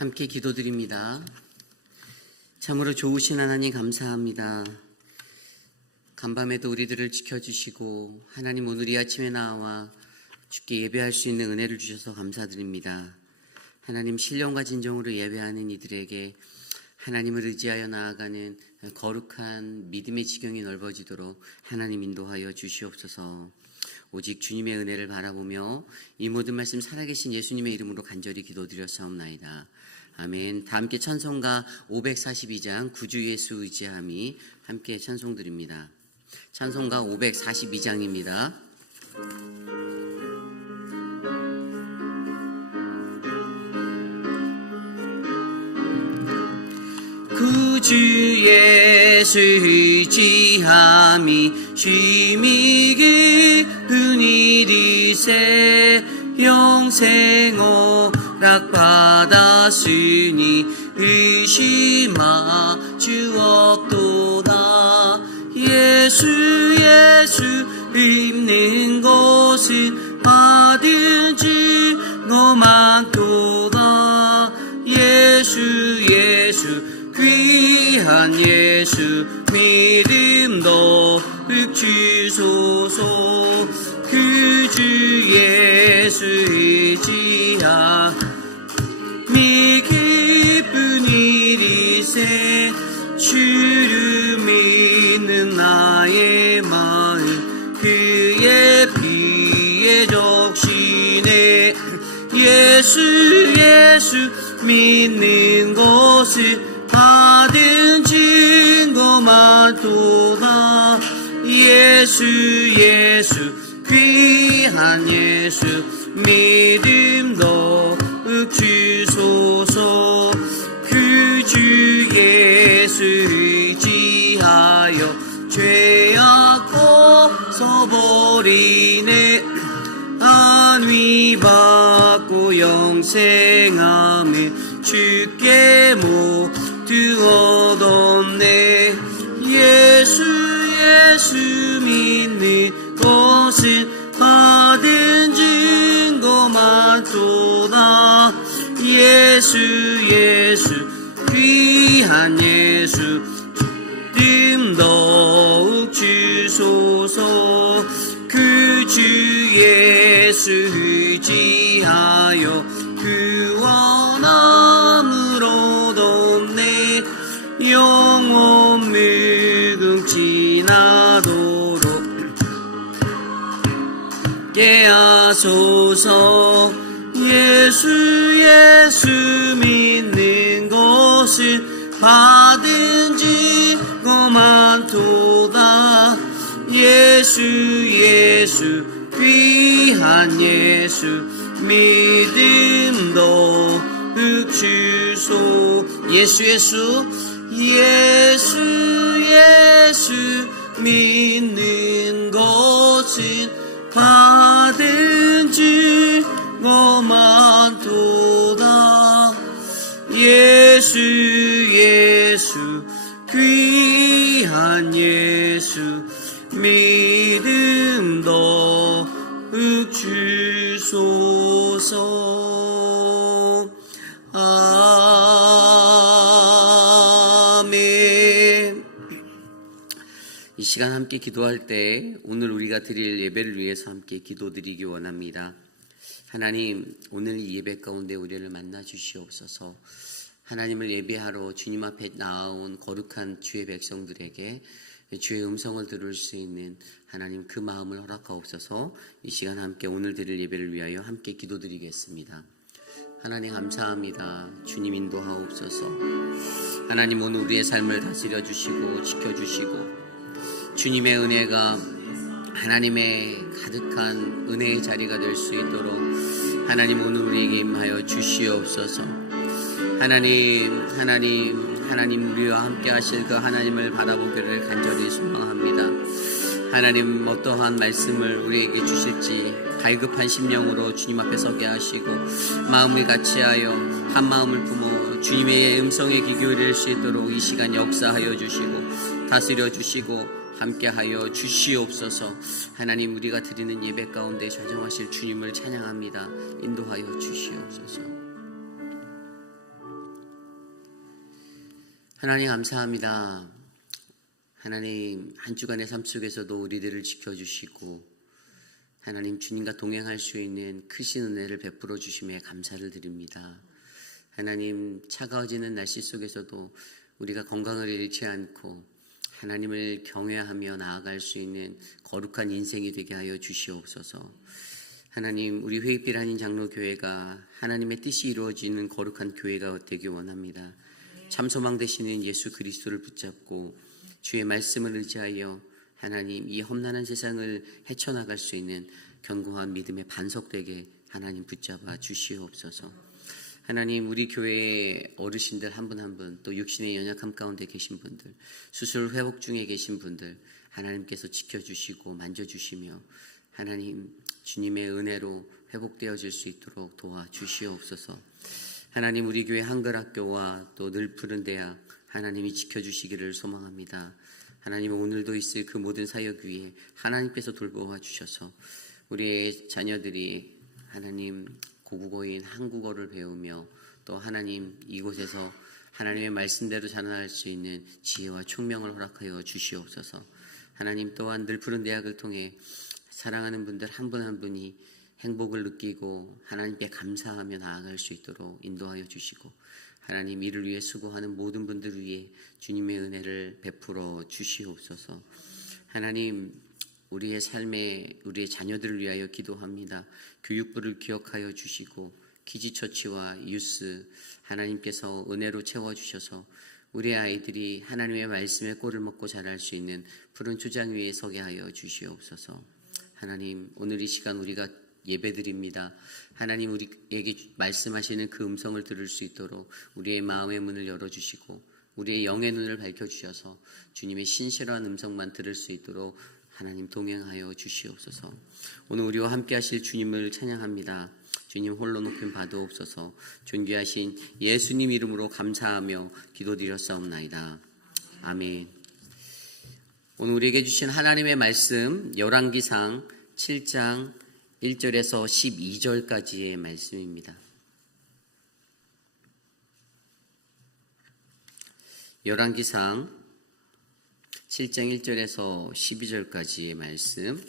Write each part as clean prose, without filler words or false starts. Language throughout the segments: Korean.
함께 기도드립니다. 참으로 좋으신 하나님 감사합니다. 간밤에도 우리들을 지켜주시고 하나님 오늘 이 아침에 나와 주께 예배할 수 있는 은혜를 주셔서 감사드립니다. 하나님 신령과 진정으로 예배하는 이들에게 하나님을 의지하여 나아가는 거룩한 믿음의 지경이 넓어지도록 하나님 인도하여 주시옵소서. 오직 주님의 은혜를 바라보며 이 모든 말씀 살아계신 예수님의 이름으로 간절히 기도드렸사옵나이다. 아멘. 다 함께 찬송가 542장 구주 예수 의지함이 함께 찬송드립니다. 찬송가 542장입니다. 구주 예수 의지함이 쉼이 깊은 일이세 영생 허락받았으니 의심하 주 없도다. 예수 입는 것은 받은 증거 많도다. 예수 귀한 예수 믿음 더욱 주소서. 그 주 예수 의지함이 기쁜 일이세 주를 믿는 나의 마음 그의 피에 적시네. 예수 믿는 것을 받은 증거 많도다. 예수 귀한 예수 믿음 더욱 주소서. 그 주 예수 의지하여 죄악 벗어버리네. 안위 받고 영생함에 주께 모두 얻었네. 예수 믿는 것은 받은 증거 많도다. 예수 귀한 예수 믿음 더욱 주소서. 그 주 예수 의지하여 구원함을 얻었네. 영원 무궁치 나도록 깨하소서. 예수 믿는 것을 받은 증거 많도다. 예수 귀한 예수 믿음 더욱 주소. 예수 믿는 것은 받은 증거 많도다. 예수 귀한 예수 믿음 더욱 주소서. 아멘. 이 시간 함께 기도할 때 오늘 우리가 드릴 예배를 위해서 함께 기도드리기 원합니다. 하나님, 오늘 이 예배 가운데 우리를 만나 주시옵소서. 하나님을 예배하러 주님 앞에 나아온 거룩한 주의 백성들에게 주의 음성을 들을 수 있는 하나님 그 마음을 허락하옵소서. 이 시간 함께 오늘 드릴 예배를 위하여 함께 기도드리겠습니다. 하나님 감사합니다. 주님 인도하옵소서. 하나님 오늘 우리의 삶을 다스려 주시고 지켜주시고 주님의 은혜가 하나님의 가득한 은혜의 자리가 될 수 있도록 하나님 오늘 우리에게 임하여 주시옵소서. 하나님 우리와 함께 하실 그 하나님을 바라보기를 간절히 소망합니다. 하나님 어떠한 말씀을 우리에게 주실지 갈급한 심령으로 주님 앞에 서게 하시고 마음을 같이하여 한 마음을 품어 주님의 음성에 귀 기울일 수 있도록 이 시간 역사하여 주시고 다스려 주시고 함께하여 주시옵소서. 하나님 우리가 드리는 예배 가운데 좌정하실 주님을 찬양합니다. 인도하여 주시옵소서. 하나님 감사합니다. 하나님 한 주간의 삶 속에서도 우리들을 지켜주시고 하나님 주님과 동행할 수 있는 크신 은혜를 베풀어 주심에 감사를 드립니다. 하나님 차가워지는 날씨 속에서도 우리가 건강을 잃지 않고 하나님을 경외하며 나아갈 수 있는 거룩한 인생이 되게 하여 주시옵소서. 하나님 우리 회의빛 한인 장로교회가 하나님의 뜻이 이루어지는 거룩한 교회가 되기 원합니다. 참소망 되시는 예수 그리스도를 붙잡고 주의 말씀을 의지하여 하나님 이 험난한 세상을 헤쳐나갈 수 있는 견고한 믿음의 반석되게 하나님 붙잡아 주시옵소서. 하나님 우리 교회의 어르신들 한 분 한 분, 또 육신의 연약함 가운데 계신 분들, 수술 회복 중에 계신 분들 하나님께서 지켜주시고 만져주시며 하나님 주님의 은혜로 회복되어질 수 있도록 도와주시옵소서. 하나님 우리 교회 한글학교와 또 늘 푸른 대학 하나님이 지켜주시기를 소망합니다. 하나님 오늘도 있을 그 모든 사역 위에 하나님께서 돌보아 주셔서 우리의 자녀들이 하나님 고국어인 한국어를 배우며 또 하나님 이곳에서 하나님의 말씀대로 자라날 수 있는 지혜와 총명을 허락하여 주시옵소서. 하나님 또한 늘 푸른 대학을 통해 사랑하는 분들 한 분 한 분이 행복을 느끼고 하나님께 감사하며 나아갈 수 있도록 인도하여 주시고 하나님 이를 위해 수고하는 모든 분들을 위해 주님의 은혜를 베풀어 주시옵소서. 하나님 우리의 삶에 우리의 자녀들을 위하여 기도합니다. 교육부를 기억하여 주시고 키즈처치와 유스 하나님께서 은혜로 채워주셔서 우리 아이들이 하나님의 말씀의 꼴을 먹고 자랄 수 있는 푸른 초장 위에 서게 하여 주시옵소서. 하나님 오늘 이 시간 우리가 예배드립니다. 하나님 우리에게 말씀하시는 그 음성을 들을 수 있도록 우리의 마음의 문을 열어주시고 우리의 영의 눈을 밝혀주셔서 주님의 신실한 음성만 들을 수 있도록 하나님 동행하여 주시옵소서. 오늘 우리와 함께 하실 주님을 찬양합니다. 주님 홀로 높임 받으옵소서. 존귀하신 예수님 이름으로 감사하며 기도드렸사옵나이다. 아멘. 오늘 우리에게 주신 하나님의 말씀 열왕기상 7장 1절에서 12절까지의 말씀입니다. 열왕기상 7장 1절에서 12절까지의 말씀,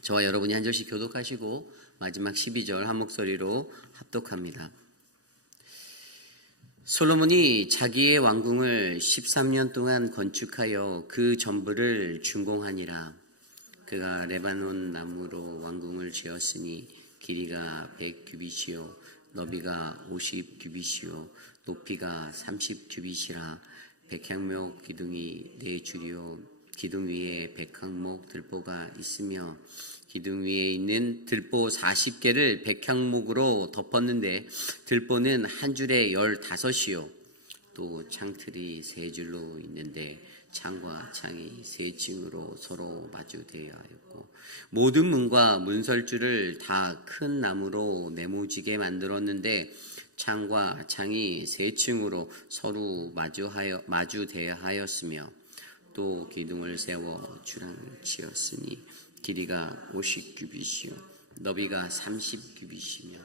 저와 여러분이 한 절씩 교독하시고 마지막 12절 한 목소리로 합독합니다. 솔로몬이 자기의 왕궁을 13년 동안 건축하여 그 전부를 준공하니라. 그가 레바논 나무로 왕궁을 지었으니 길이가 100규빗이요 너비가 50규빗이요 높이가 30규빗이라. 백향목 기둥이 4줄이요 기둥 위에 백향목 들보가 있으며 기둥 위에 있는 들보 40개를 백향목으로 덮었는데 들보는 한 줄에 15이요 또 창틀이 3줄로 있는데 창과 창이 3층으로 서로 마주되어 하였고 모든 문과 문설주를 다 큰 나무로 네모지게 만들었는데 창과 창이 3층으로 서로 마주되어 하였으며 또 기둥을 세워 주랑을 지었으니 길이가 50규빗이요 너비가 30규빗이며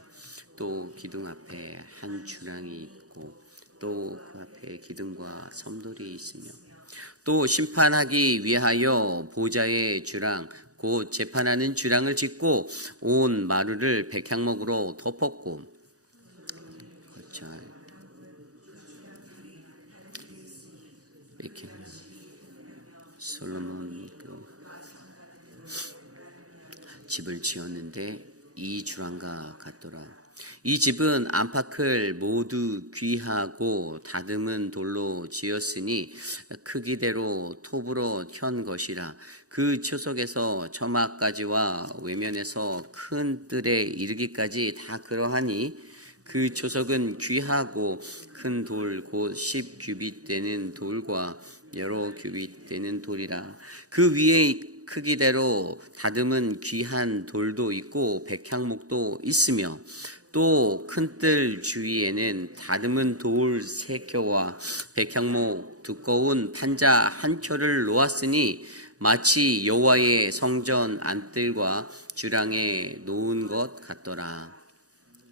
또 기둥 앞에 한 주랑이 있고 또 그 앞에 기둥과 섬돌이 있으며 또 심판하기 위하여 보좌의 주랑 곧 재판하는 주랑을 짓고 온 마루를 백향목으로 덮었고 솔로몬 집을 지었는데 이 주랑과 같더라. 이 집은 안팎을 모두 귀하고 다듬은 돌로 지었으니 크기대로 톱으로 현 것이라. 그 초석에서 처마까지와 외면에서 큰 뜰에 이르기까지 다 그러하니 그 초석은 귀하고 큰 돌 곧 10규빗 되는 돌과 여러 규빗 되는 돌이라. 그 위에 크기대로 다듬은 귀한 돌도 있고 백향목도 있으며 또 큰 뜰 주위에는 다듬은 돌 3켜와 백향목 두꺼운 판자 한 켜를 놓았으니 마치 여호와의 성전 안뜰과 주랑에 놓은 것 같더라.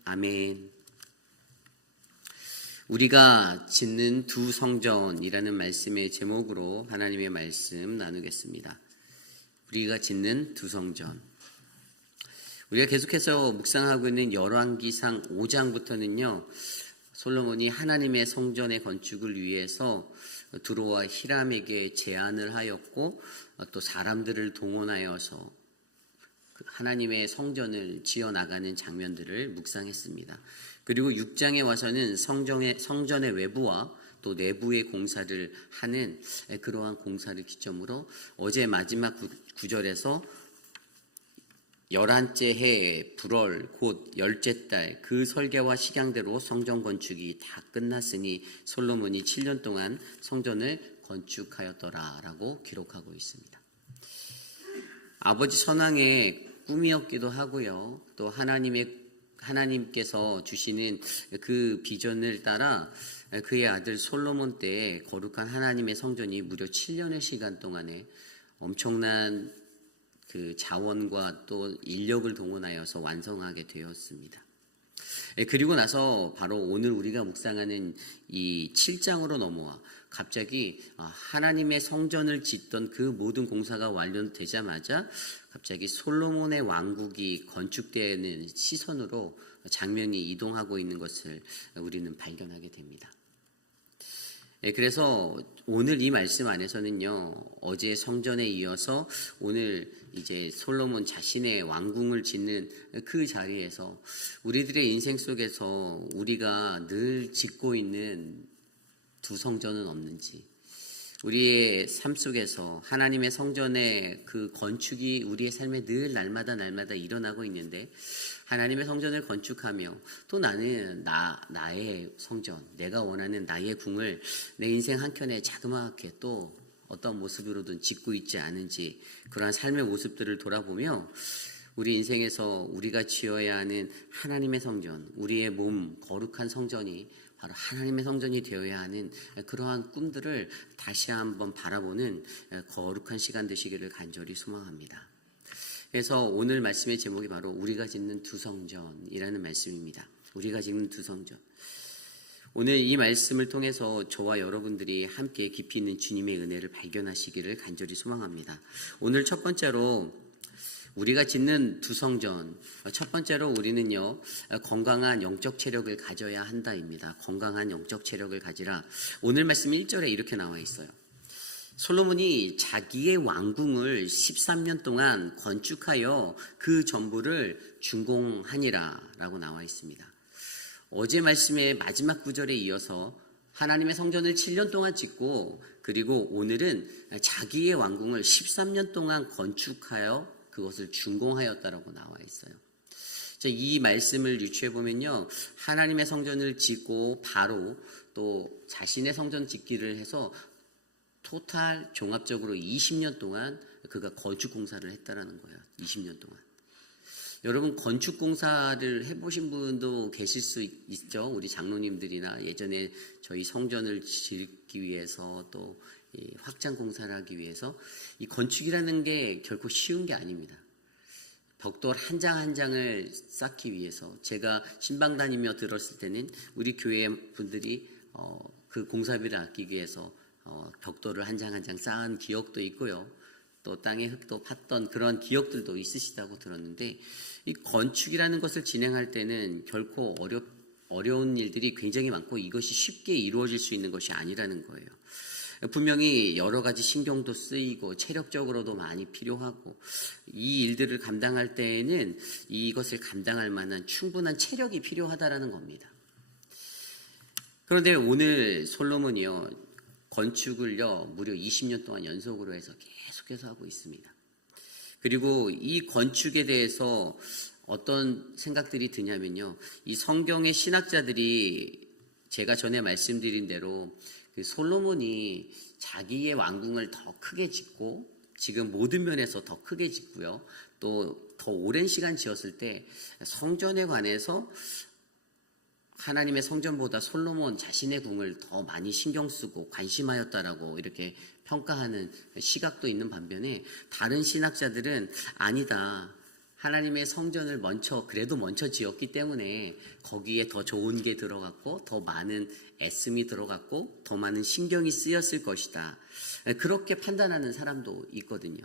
아멘. 우리가 짓는 두 성전이라는 말씀의 제목으로 하나님의 말씀 나누겠습니다. 우리가 짓는 두 성전. 우리가 계속해서 묵상하고 있는 열왕기상 5장부터는요. 솔로몬이 하나님의 성전의 건축을 위해서 두로와 히람에게 제안을 하였고 또 사람들을 동원하여서 하나님의 성전을 지어나가는 장면들을 묵상했습니다. 그리고 6장에 와서는 성전의 외부와 또 내부의 공사를 하는 그러한 공사를 기점으로 어제 마지막 구절에서 11째 해 불월 곧 10째 달 그 설계와 식양대로 성전 건축이 다 끝났으니 솔로몬이 7년 동안 성전을 건축하였더라라고 기록하고 있습니다. 아버지 선왕의 꿈이었기도 하고요. 또 하나님께서 주시는 그 비전을 따라 그의 아들 솔로몬 때에 거룩한 하나님의 성전이 무려 7년의 시간 동안에 엄청난 그 자원과 또 인력을 동원하여서 완성하게 되었습니다. 그리고 나서 바로 오늘 우리가 묵상하는 이 7장으로 넘어와 갑자기 하나님의 성전을 짓던 그 모든 공사가 완료되자마자 갑자기 솔로몬의 왕국이 건축되는 시선으로 장면이 이동하고 있는 것을 우리는 발견하게 됩니다. 그래서 오늘 이 말씀 안에서는요, 어제 성전에 이어서 오늘 이제 솔로몬 자신의 왕궁을 짓는 그 자리에서 우리들의 인생 속에서 우리가 늘 짓고 있는 두 성전은 없는지, 우리의 삶 속에서 하나님의 성전의 그 건축이 우리의 삶에 늘 날마다 일어나고 있는데 하나님의 성전을 건축하며 또 나는 나의 성전, 내가 원하는 나의 궁을 내 인생 한켠에 자그마하게 또 어떤 모습으로든 짓고 있지 않은지 그러한 삶의 모습들을 돌아보며 우리 인생에서 우리가 지어야 하는 하나님의 성전, 우리의 몸 거룩한 성전이 바로 하나님의 성전이 되어야 하는 그러한 꿈들을 다시 한번 바라보는 거룩한 시간 되시기를 간절히 소망합니다. 그래서 오늘 말씀의 제목이 바로 우리가 짓는 두 성전이라는 말씀입니다. 우리가 짓는 두 성전. 오늘 이 말씀을 통해서 저와 여러분들이 함께 깊이 있는 주님의 은혜를 발견하시기를 간절히 소망합니다. 오늘 첫 번째로 우리가 짓는 두 성전, 첫 번째로 우리는요, 건강한 영적 체력을 가져야 한다입니다. 건강한 영적 체력을 가지라. 오늘 말씀 1절에 이렇게 나와 있어요. 솔로몬이 자기의 왕궁을 13년 동안 건축하여 그 전부를 준공하니라 라고 나와 있습니다. 어제 말씀의 마지막 구절에 이어서 하나님의 성전을 7년 동안 짓고 그리고 오늘은 자기의 왕궁을 13년 동안 건축하여 그것을 준공하였다라고 나와 있어요. 이 말씀을 유추해 보면요, 하나님의 성전을 짓고 바로 또 자신의 성전 짓기를 해서 토탈 종합적으로 20년 동안 그가 건축 공사를 했다라는 거예요. 20년 동안. 여러분 건축 공사를 해보신 분도 계실 수 있죠. 우리 장로님들이나 예전에 저희 성전을 짓기 위해서 또 확장 공사를 하기 위해서 이 건축이라는 게 결코 쉬운 게 아닙니다. 벽돌 한 장 한 장을 쌓기 위해서 제가 신방 다니며 들었을 때는 우리 교회 분들이 그 공사비를 아끼기 위해서 벽돌을 한 장 한 장 쌓은 기억도 있고요. 또 땅에 흙도 팠던 그런 기억들도 있으시다고 들었는데 이 건축이라는 것을 진행할 때는 결코 어려운 일들이 굉장히 많고 이것이 쉽게 이루어질 수 있는 것이 아니라는 거예요. 분명히 여러 가지 신경도 쓰이고 체력적으로도 많이 필요하고 이 일들을 감당할 때에는 이것을 감당할 만한 충분한 체력이 필요하다라는 겁니다. 그런데 오늘 솔로몬이요, 건축을요 무려 20년 동안 연속으로 해서 계속해서 하고 있습니다. 그리고 이 건축에 대해서 어떤 생각들이 드냐면요, 이 성경의 신학자들이 제가 전에 말씀드린 대로 그 솔로몬이 자기의 왕궁을 더 크게 짓고 지금 모든 면에서 더 크게 짓고요, 또 더 오랜 시간 지었을 때 성전에 관해서 하나님의 성전보다 솔로몬 자신의 궁을 더 많이 신경 쓰고 관심하였다라고 이렇게 평가하는 시각도 있는 반면에 다른 신학자들은 아니다, 하나님의 성전을 그래도 먼저 지었기 때문에 거기에 더 좋은 게 들어갔고 더 많은 애씀이 들어갔고 더 많은 신경이 쓰였을 것이다. 그렇게 판단하는 사람도 있거든요.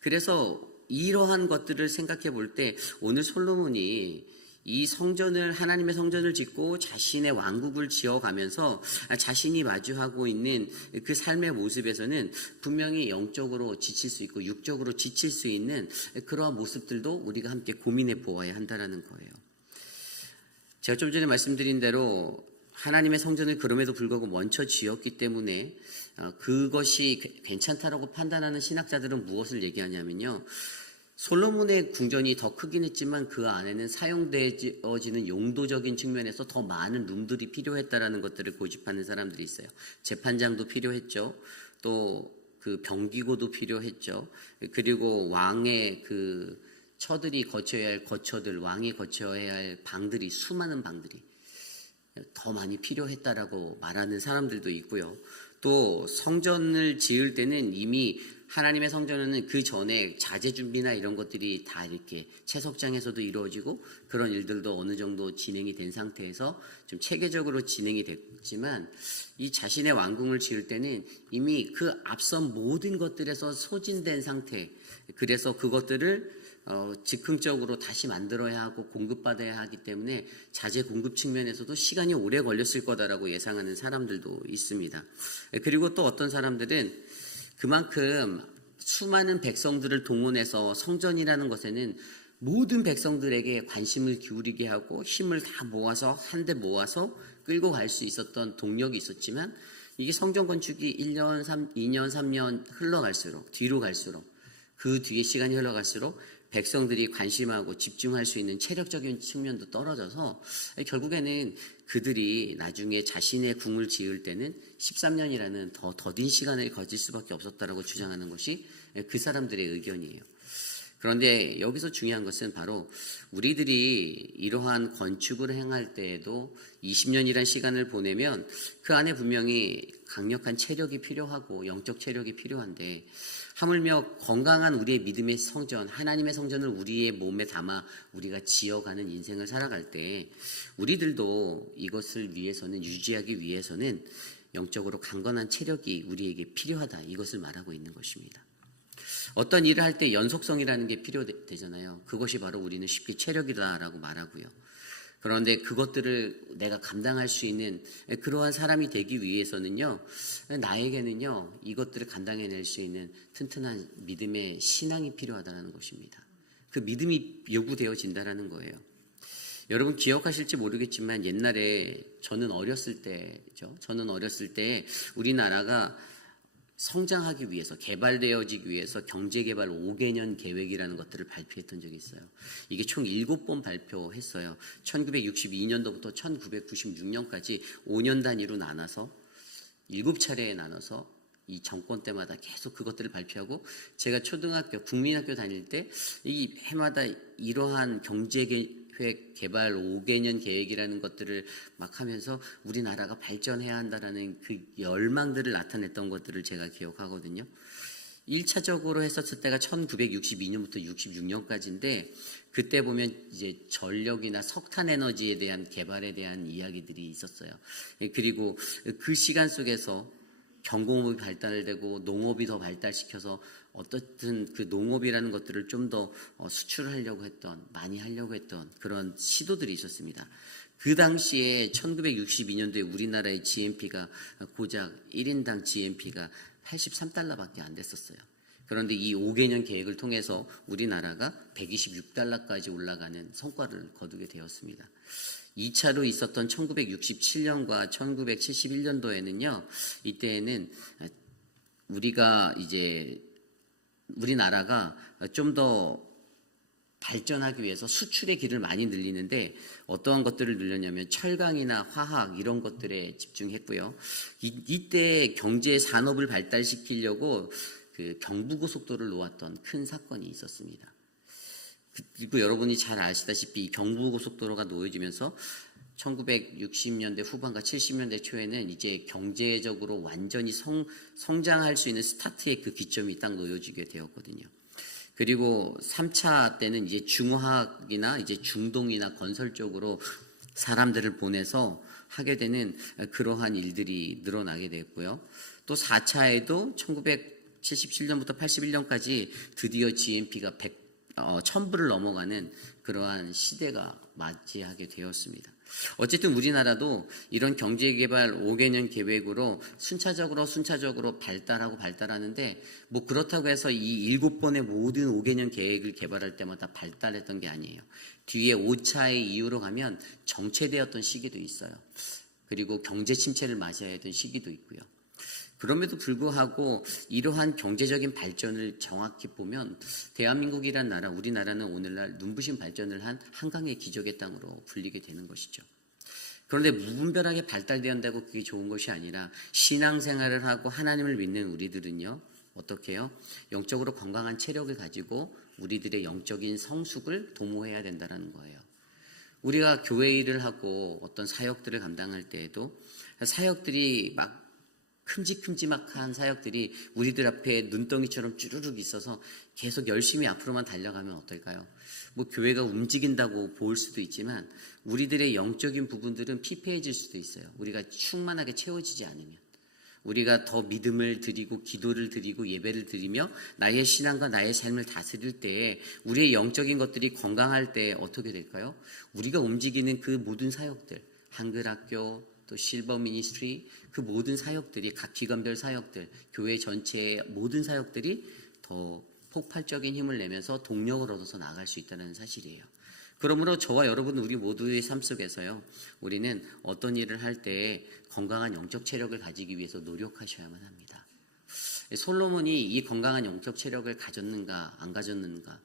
그래서 이러한 것들을 생각해 볼 때 오늘 솔로몬이 이 성전을, 하나님의 성전을 짓고 자신의 왕국을 지어가면서 자신이 마주하고 있는 그 삶의 모습에서는 분명히 영적으로 지칠 수 있고 육적으로 지칠 수 있는 그러한 모습들도 우리가 함께 고민해 보아야 한다는 거예요. 제가 좀 전에 말씀드린 대로 하나님의 성전을 그럼에도 불구하고 먼저 지었기 때문에 그것이 괜찮다라고 판단하는 신학자들은 무엇을 얘기하냐면요. 솔로몬의 궁전이 더 크긴 했지만 그 안에는 사용되어지는 용도적인 측면에서 더 많은 룸들이 필요했다라는 것들을 고집하는 사람들이 있어요. 재판장도 필요했죠. 또 그 병기고도 필요했죠. 그리고 왕의 그 처들이 거쳐야 할 거처들, 왕이 거쳐야 할 방들이, 수많은 방들이 더 많이 필요했다라고 말하는 사람들도 있고요. 또 성전을 지을 때는 이미 하나님의 성전은 그 전에 자재 준비나 이런 것들이 다 이렇게 채석장에서도 이루어지고 그런 일들도 어느 정도 진행이 된 상태에서 좀 체계적으로 진행이 됐지만 이 자신의 왕궁을 지을 때는 이미 그 앞선 모든 것들에서 소진된 상태, 그래서 그것들을 즉흥적으로 다시 만들어야 하고 공급받아야 하기 때문에 자재 공급 측면에서도 시간이 오래 걸렸을 거다라고 예상하는 사람들도 있습니다. 그리고 또 어떤 사람들은 그만큼 수많은 백성들을 동원해서 성전이라는 것에는 모든 백성들에게 관심을 기울이게 하고 힘을 다 모아서 한데 모아서 끌고 갈 수 있었던 동력이 있었지만 이게 성전 건축이 1년, 2년, 3년 흘러갈수록 뒤로 갈수록 그 뒤에 시간이 흘러갈수록 백성들이 관심하고 집중할 수 있는 체력적인 측면도 떨어져서 결국에는 그들이 나중에 자신의 궁을 지을 때는 13년이라는 더 더딘 시간을 거칠 수밖에 없었다라고 주장하는 것이 그 사람들의 의견이에요. 그런데 여기서 중요한 것은 바로 우리들이 이러한 건축을 행할 때에도 20년이라는 시간을 보내면 그 안에 분명히 강력한 체력이 필요하고 영적 체력이 필요한데 하물며 건강한 우리의 믿음의 성전, 하나님의 성전을 우리의 몸에 담아 우리가 지어가는 인생을 살아갈 때 우리들도 이것을 위해서는, 유지하기 위해서는 영적으로 강건한 체력이 우리에게 필요하다, 이것을 말하고 있는 것입니다. 어떤 일을 할 때 연속성이라는 게 필요되잖아요. 그것이 바로 우리는 쉽게 체력이다라고 말하고요. 그런데 그것들을 내가 감당할 수 있는 그러한 사람이 되기 위해서는요, 나에게는요, 이것들을 감당해낼 수 있는 튼튼한 믿음의 신앙이 필요하다는 것입니다. 그 믿음이 요구되어진다는 거예요. 여러분 기억하실지 모르겠지만 옛날에 저는 어렸을 때 우리나라가 성장하기 위해서, 개발되어지기 위해서 경제개발 5개년 계획이라는 것들을 발표했던 적이 있어요. 이게 총 7번 발표했어요. 1962년도부터 1996년까지 5년 단위로 나눠서 7차례에 나눠서 이 정권 때마다 계속 그것들을 발표하고, 제가 초등학교, 국민학교 다닐 때 이 해마다 이러한 경제계획 개발 5개년 계획이라는 것들을 막 하면서 우리나라가 발전해야 한다라는 그 열망들을 나타냈던 것들을 제가 기억하거든요. 1차적으로 했었을 때가 1962년부터 66년까지인데 그때 보면 이제 전력이나 석탄 에너지에 대한 개발에 대한 이야기들이 있었어요. 그리고 그 시간 속에서 경공업이 발달되고 농업이 더 발달시켜서 어떻든 그 농업이라는 것들을 좀 더 수출하려고 했던, 많이 하려고 했던 그런 시도들이 있었습니다. 그 당시에 1962년도에 우리나라의 GNP가 고작 1인당 GNP가 83달러밖에 안 됐었어요. 그런데 이 5개년 계획을 통해서 우리나라가 126달러까지 올라가는 성과를 거두게 되었습니다. 2차로 있었던 1967년과 1971년도에는요, 이때에는 우리나라가 좀 더 발전하기 위해서 수출의 길을 많이 늘리는데 어떠한 것들을 늘렸냐면 철강이나 화학 이런 것들에 집중했고요. 이때 경제 산업을 발달시키려고 그 경부고속도로를 놓았던 큰 사건이 있었습니다. 그리고 여러분이 잘 아시다시피 경부고속도로가 놓여지면서 1960년대 후반과 70년대 초에는 이제 경제적으로 완전히 성장할 수 있는 스타트의 그 기점이 딱 놓여지게 되었거든요. 그리고 3차 때는 이제 중화학이나 이제 중동이나 건설 쪽으로 사람들을 보내서 하게 되는 그러한 일들이 늘어나게 됐고요. 또 4차에도 1977년부터 81년까지 드디어 GNP가 1000부를 넘어가는 그러한 시대가 맞이하게 되었습니다. 어쨌든 우리나라도 이런 경제개발 5개년 계획으로 순차적으로 발달하는데 뭐 그렇다고 해서 이 7번의 모든 5개년 계획을 개발할 때마다 발달했던 게 아니에요. 뒤에 5차의 이유로 가면 정체되었던 시기도 있어요. 그리고 경제 침체를 맞이해야 했던 시기도 있고요. 그럼에도 불구하고 이러한 경제적인 발전을 정확히 보면 대한민국이란 나라, 우리나라는 오늘날 눈부신 발전을 한 한강의 기적의 땅으로 불리게 되는 것이죠. 그런데 무분별하게 발달되었다고 그게 좋은 것이 아니라 신앙생활을 하고 하나님을 믿는 우리들은요, 어떻게 해요? 영적으로 건강한 체력을 가지고 우리들의 영적인 성숙을 도모해야 된다는 거예요. 우리가 교회 일을 하고 어떤 사역들을 감당할 때에도 사역들이 막 큼직큼직한 사역들이 우리들 앞에 눈덩이처럼 쭈르륵 있어서 계속 열심히 앞으로만 달려가면 어떨까요? 뭐 교회가 움직인다고 볼 수도 있지만 우리들의 영적인 부분들은 피폐해질 수도 있어요. 우리가 충만하게 채워지지 않으면. 우리가 더 믿음을 드리고 기도를 드리고 예배를 드리며 나의 신앙과 나의 삶을 다스릴 때에 우리의 영적인 것들이 건강할 때 어떻게 될까요? 우리가 움직이는 그 모든 사역들, 한글학교, 또 실버 미니스트리, 그 모든 사역들이 각 기관별 사역들, 교회 전체의 모든 사역들이 더 폭발적인 힘을 내면서 동력을 얻어서 나아갈 수 있다는 사실이에요. 그러므로 저와 여러분 우리 모두의 삶 속에서요, 우리는 어떤 일을 할 때 건강한 영적 체력을 가지기 위해서 노력하셔야만 합니다. 솔로몬이 이 건강한 영적 체력을 가졌는가 안 가졌는가,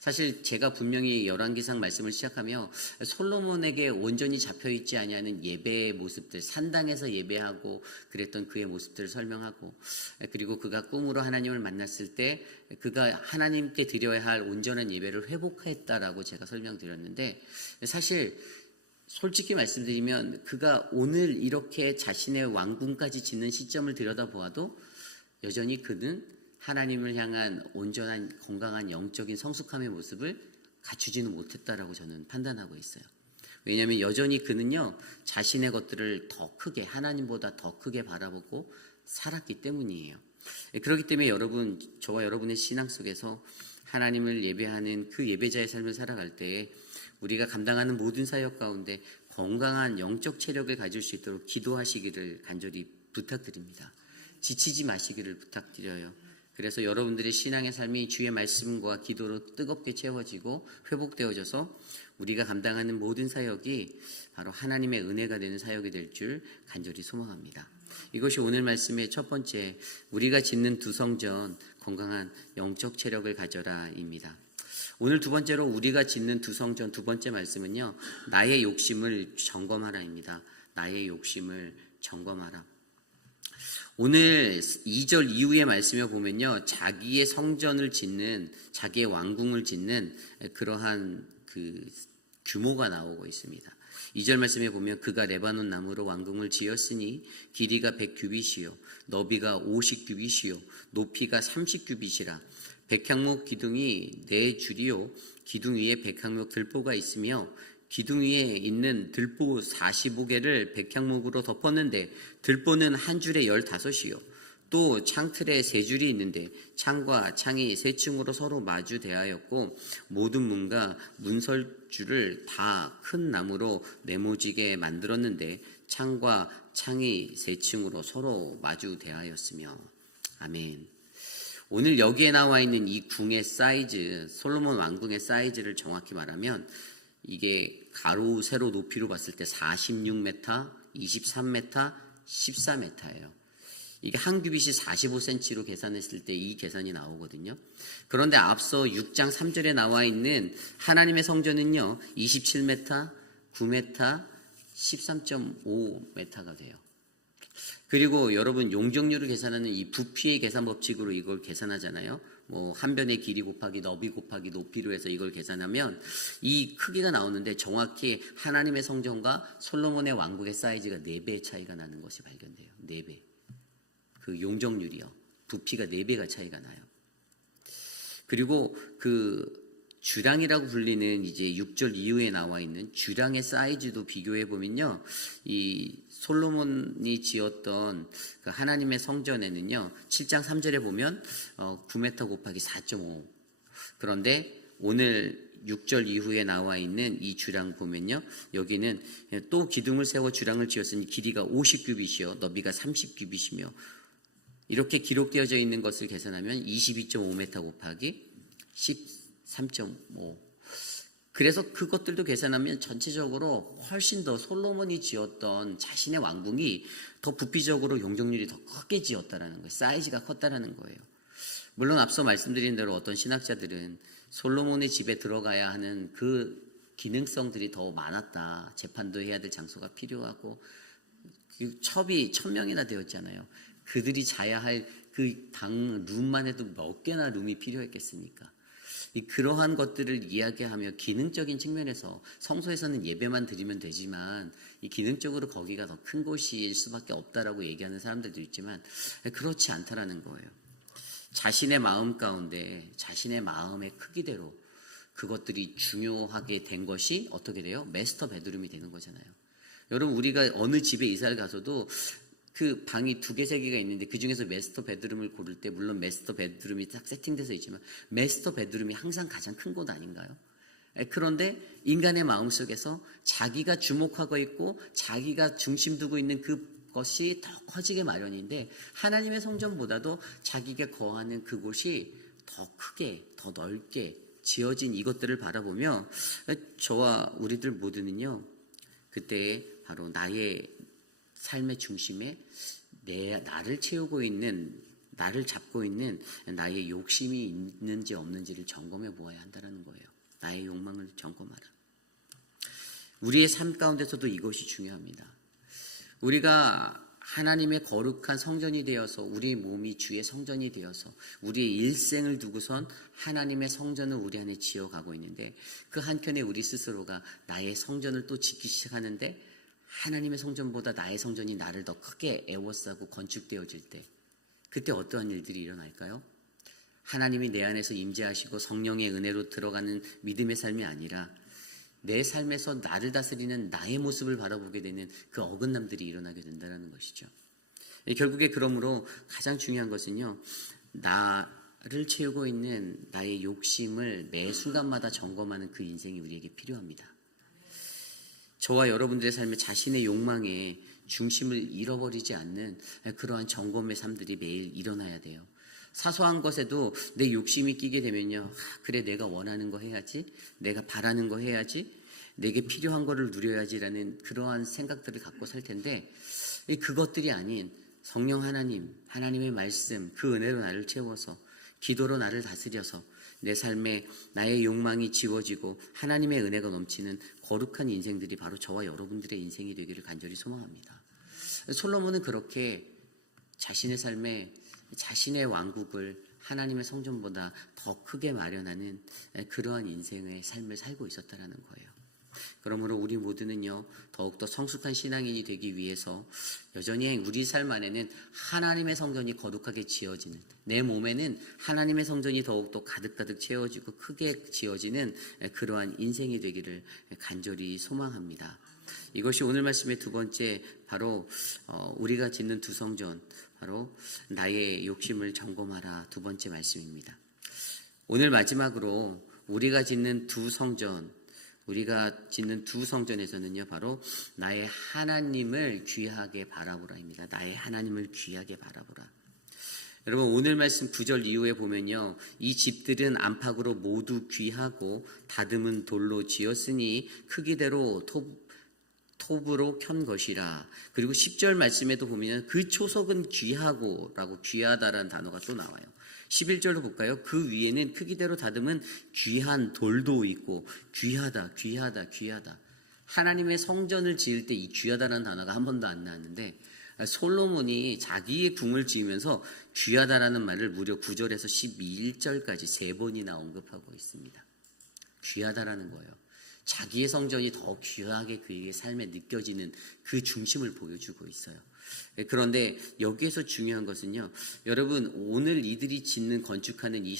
사실 제가 분명히 열왕기상 말씀을 시작하며 솔로몬에게 온전히 잡혀있지 아니하는 예배의 모습들, 산당에서 예배하고 그랬던 그의 모습들을 설명하고, 그리고 그가 꿈으로 하나님을 만났을 때 그가 하나님께 드려야 할 온전한 예배를 회복했다라고 제가 설명드렸는데, 사실 솔직히 말씀드리면 그가 오늘 이렇게 자신의 왕궁까지 짓는 시점을 들여다보아도 여전히 그는 하나님을 향한 온전한 건강한 영적인 성숙함의 모습을 갖추지는 못했다라고 저는 판단하고 있어요. 왜냐하면 여전히 그는요, 자신의 것들을 더 크게, 하나님보다 더 크게 바라보고 살았기 때문이에요. 그렇기 때문에 여러분, 저와 여러분의 신앙 속에서 하나님을 예배하는 그 예배자의 삶을 살아갈 때에 우리가 감당하는 모든 사역 가운데 건강한 영적 체력을 가질 수 있도록 기도하시기를 간절히 부탁드립니다. 지치지 마시기를 부탁드려요. 그래서 여러분들의 신앙의 삶이 주의 말씀과 기도로 뜨겁게 채워지고 회복되어져서 우리가 감당하는 모든 사역이 바로 하나님의 은혜가 되는 사역이 될 줄 간절히 소망합니다. 이것이 오늘 말씀의 첫 번째, 우리가 짓는 두 성전, 건강한 영적 체력을 가져라입니다. 오늘 두 번째로 우리가 짓는 두 성전 두 번째 말씀은요, 나의 욕심을 점검하라입니다. 나의 욕심을 점검하라. 오늘 2절 이후의 말씀에 보면요, 자기의 성전을 짓는, 자기의 왕궁을 짓는 그러한 그 규모가 나오고 있습니다. 2절 말씀에 보면 그가 레바논 나무로 왕궁을 지었으니 길이가 100규빗이요 너비가 50규빗이요 높이가 30규빗이라. 백향목 기둥이 4줄이요 기둥 위에 백향목 들보가 있으며 기둥 위에 있는 들보 45개를 백향목으로 덮었는데 들보는 한 줄에 15이요. 또 창틀에 3줄이 있는데 창과 창이 3층으로 서로 마주 대하였고 모든 문과 문설주를 다 큰 나무로 네모지게 만들었는데 창과 창이 3층으로 서로 마주 대하였으며. 아멘. 오늘 여기에 나와 있는 이 궁의 사이즈, 솔로몬 왕궁의 사이즈를 정확히 말하면 이게 가로 세로 높이로 봤을 때 46m, 23m, 14m예요. 이게 한 규빗이 45cm로 계산했을 때 이 계산이 나오거든요. 그런데 앞서 6장 3절에 나와 있는 하나님의 성전은요, 27m, 9m, 13.5m가 돼요. 그리고 여러분 용적률을 계산하는 이 부피의 계산 법칙으로 이걸 계산하잖아요. 뭐 한 변의 길이 곱하기 너비 곱하기 높이로 해서 이걸 계산하면 이 크기가 나오는데 정확히 하나님의 성전과 솔로몬의 왕국의 사이즈가 4배의 차이가 나는 것이 발견돼요. 4배. 그 용적률이요. 부피가 4배가 차이가 나요. 그리고 그 주량이라고 불리는 이제 6절 이후에 나와 있는 주량의 사이즈도 비교해 보면요, 이 솔로몬이 지었던 그 하나님의 성전에는요 7장 3절에 보면 9m 곱하기 4.5. 그런데 오늘 6절 이후에 나와 있는 이 주량 보면요, 여기는 또 기둥을 세워 주량을 지었으니 길이가 50규빗이요 너비가 30규빗이며 이렇게 기록되어져 있는 것을 계산하면 22.5m 곱하기 13.5. 그래서 그것들도 계산하면 전체적으로 훨씬 더 솔로몬이 지었던 자신의 왕궁이 더 부피적으로 용적률이 더 크게 지었다라는 거예요. 사이즈가 컸다라는 거예요. 물론 앞서 말씀드린 대로 어떤 신학자들은 솔로몬의 집에 들어가야 하는 그 기능성들이 더 많았다. 재판도 해야 될 장소가 필요하고 첩이 1000명이나 되었잖아요. 그들이 자야 할 그 방 룸만 해도 몇 개나 룸이 필요했겠습니까? 그러한 것들을 이야기하며 기능적인 측면에서 성소에서는 예배만 드리면 되지만 이 기능적으로 거기가 더 큰 곳일 수밖에 없다라고 얘기하는 사람들도 있지만 그렇지 않다라는 거예요. 자신의 마음 가운데 자신의 마음의 크기대로 그것들이 중요하게 된 것이 어떻게 돼요? 마스터 베드룸이 되는 거잖아요. 여러분, 우리가 어느 집에 이사를 가서도 그 방이 2개, 3개가 있는데 그 중에서 마스터 베드룸을 고를 때 물론 마스터 베드룸이 딱 세팅돼서 있지만 마스터 베드룸이 항상 가장 큰 곳 아닌가요? 그런데 인간의 마음속에서 자기가 주목하고 있고 자기가 중심 두고 있는 그것이 더 커지게 마련인데 하나님의 성전보다도 자기가 거하는 그곳이 더 크게 더 넓게 지어진 이것들을 바라보며 저와 우리들 모두는요 그때 바로 나의 삶의 중심에 나를 채우고 있는, 나를 잡고 있는 나의 욕심이 있는지 없는지를 점검해 보아야 한다는 거예요. 나의 욕망을 점검하라. 우리의 삶 가운데서도 이것이 중요합니다. 우리가 하나님의 거룩한 성전이 되어서 우리 몸이 주의 성전이 되어서 우리의 일생을 두고선 하나님의 성전을 우리 안에 지어가고 있는데 그 한켠에 우리 스스로가 나의 성전을 또 짓기 시작하는데 하나님의 성전보다 나의 성전이 나를 더 크게 애워싸고 건축되어질 때 그때 어떠한 일들이 일어날까요? 하나님이 내 안에서 임재하시고 성령의 은혜로 들어가는 믿음의 삶이 아니라 내 삶에서 나를 다스리는 나의 모습을 바라보게 되는 그 어긋남들이 일어나게 된다는 것이죠. 결국에 그러므로 가장 중요한 것은요, 나를 채우고 있는 나의 욕심을 매 순간마다 점검하는 그 인생이 우리에게 필요합니다. 저와 여러분들의 삶에 자신의 욕망에 중심을 잃어버리지 않는 그러한 점검의 삶들이 매일 일어나야 돼요. 사소한 것에도 내 욕심이 끼게 되면요, 그래 내가 원하는 거 해야지, 내가 바라는 거 해야지, 내게 필요한 거를 누려야지라는 그러한 생각들을 갖고 살 텐데 그것들이 아닌 성령 하나님, 하나님의 말씀, 그 은혜로 나를 채워서 기도로 나를 다스려서 내 삶에 나의 욕망이 지워지고 하나님의 은혜가 넘치는 거룩한 인생들이 바로 저와 여러분들의 인생이 되기를 간절히 소망합니다. 솔로몬은 그렇게 자신의 삶에 자신의 왕국을 하나님의 성전보다 더 크게 마련하는 그러한 인생의 삶을 살고 있었다는 거예요. 그러므로 우리 모두는요 더욱더 성숙한 신앙인이 되기 위해서 여전히 우리 삶 안에는 하나님의 성전이 거룩하게 지어지는, 내 몸에는 하나님의 성전이 더욱더 가득가득 채워지고 크게 지어지는 그러한 인생이 되기를 간절히 소망합니다. 이것이 오늘 말씀의 두 번째, 바로 우리가 짓는 두 성전, 바로 나의 욕심을 점검하라, 두 번째 말씀입니다. 오늘 마지막으로 우리가 짓는 두 성전에서는요 바로 나의 하나님을 귀하게 바라보라입니다. 나의 하나님을 귀하게 바라보라. 여러분, 오늘 말씀 9절 이후에 보면요, 이 집들은 안팎으로 모두 귀하고 다듬은 돌로 지었으니 크기대로 톱으로 켠 것이라. 그리고 10절 말씀에도 보면 그 초석은 귀하고 라고 귀하다라는 단어가 또 나와요. 11절로 볼까요? 그 위에는 크기대로 다듬은 귀한 돌도 있고 귀하다. 하나님의 성전을 지을 때 이 귀하다라는 단어가 한 번도 안 나왔는데 솔로몬이 자기의 궁을 지으면서 귀하다라는 말을 무려 9절에서 11절까지 3번이나 언급하고 있습니다. 귀하다라는 거예요. 자기의 성전이 더 귀하게 그에게 삶에 느껴지는 그 중심을 보여주고 있어요. 그런데 여기에서 중요한 것은요, 여러분 오늘 이들이 짓는 건축하는 이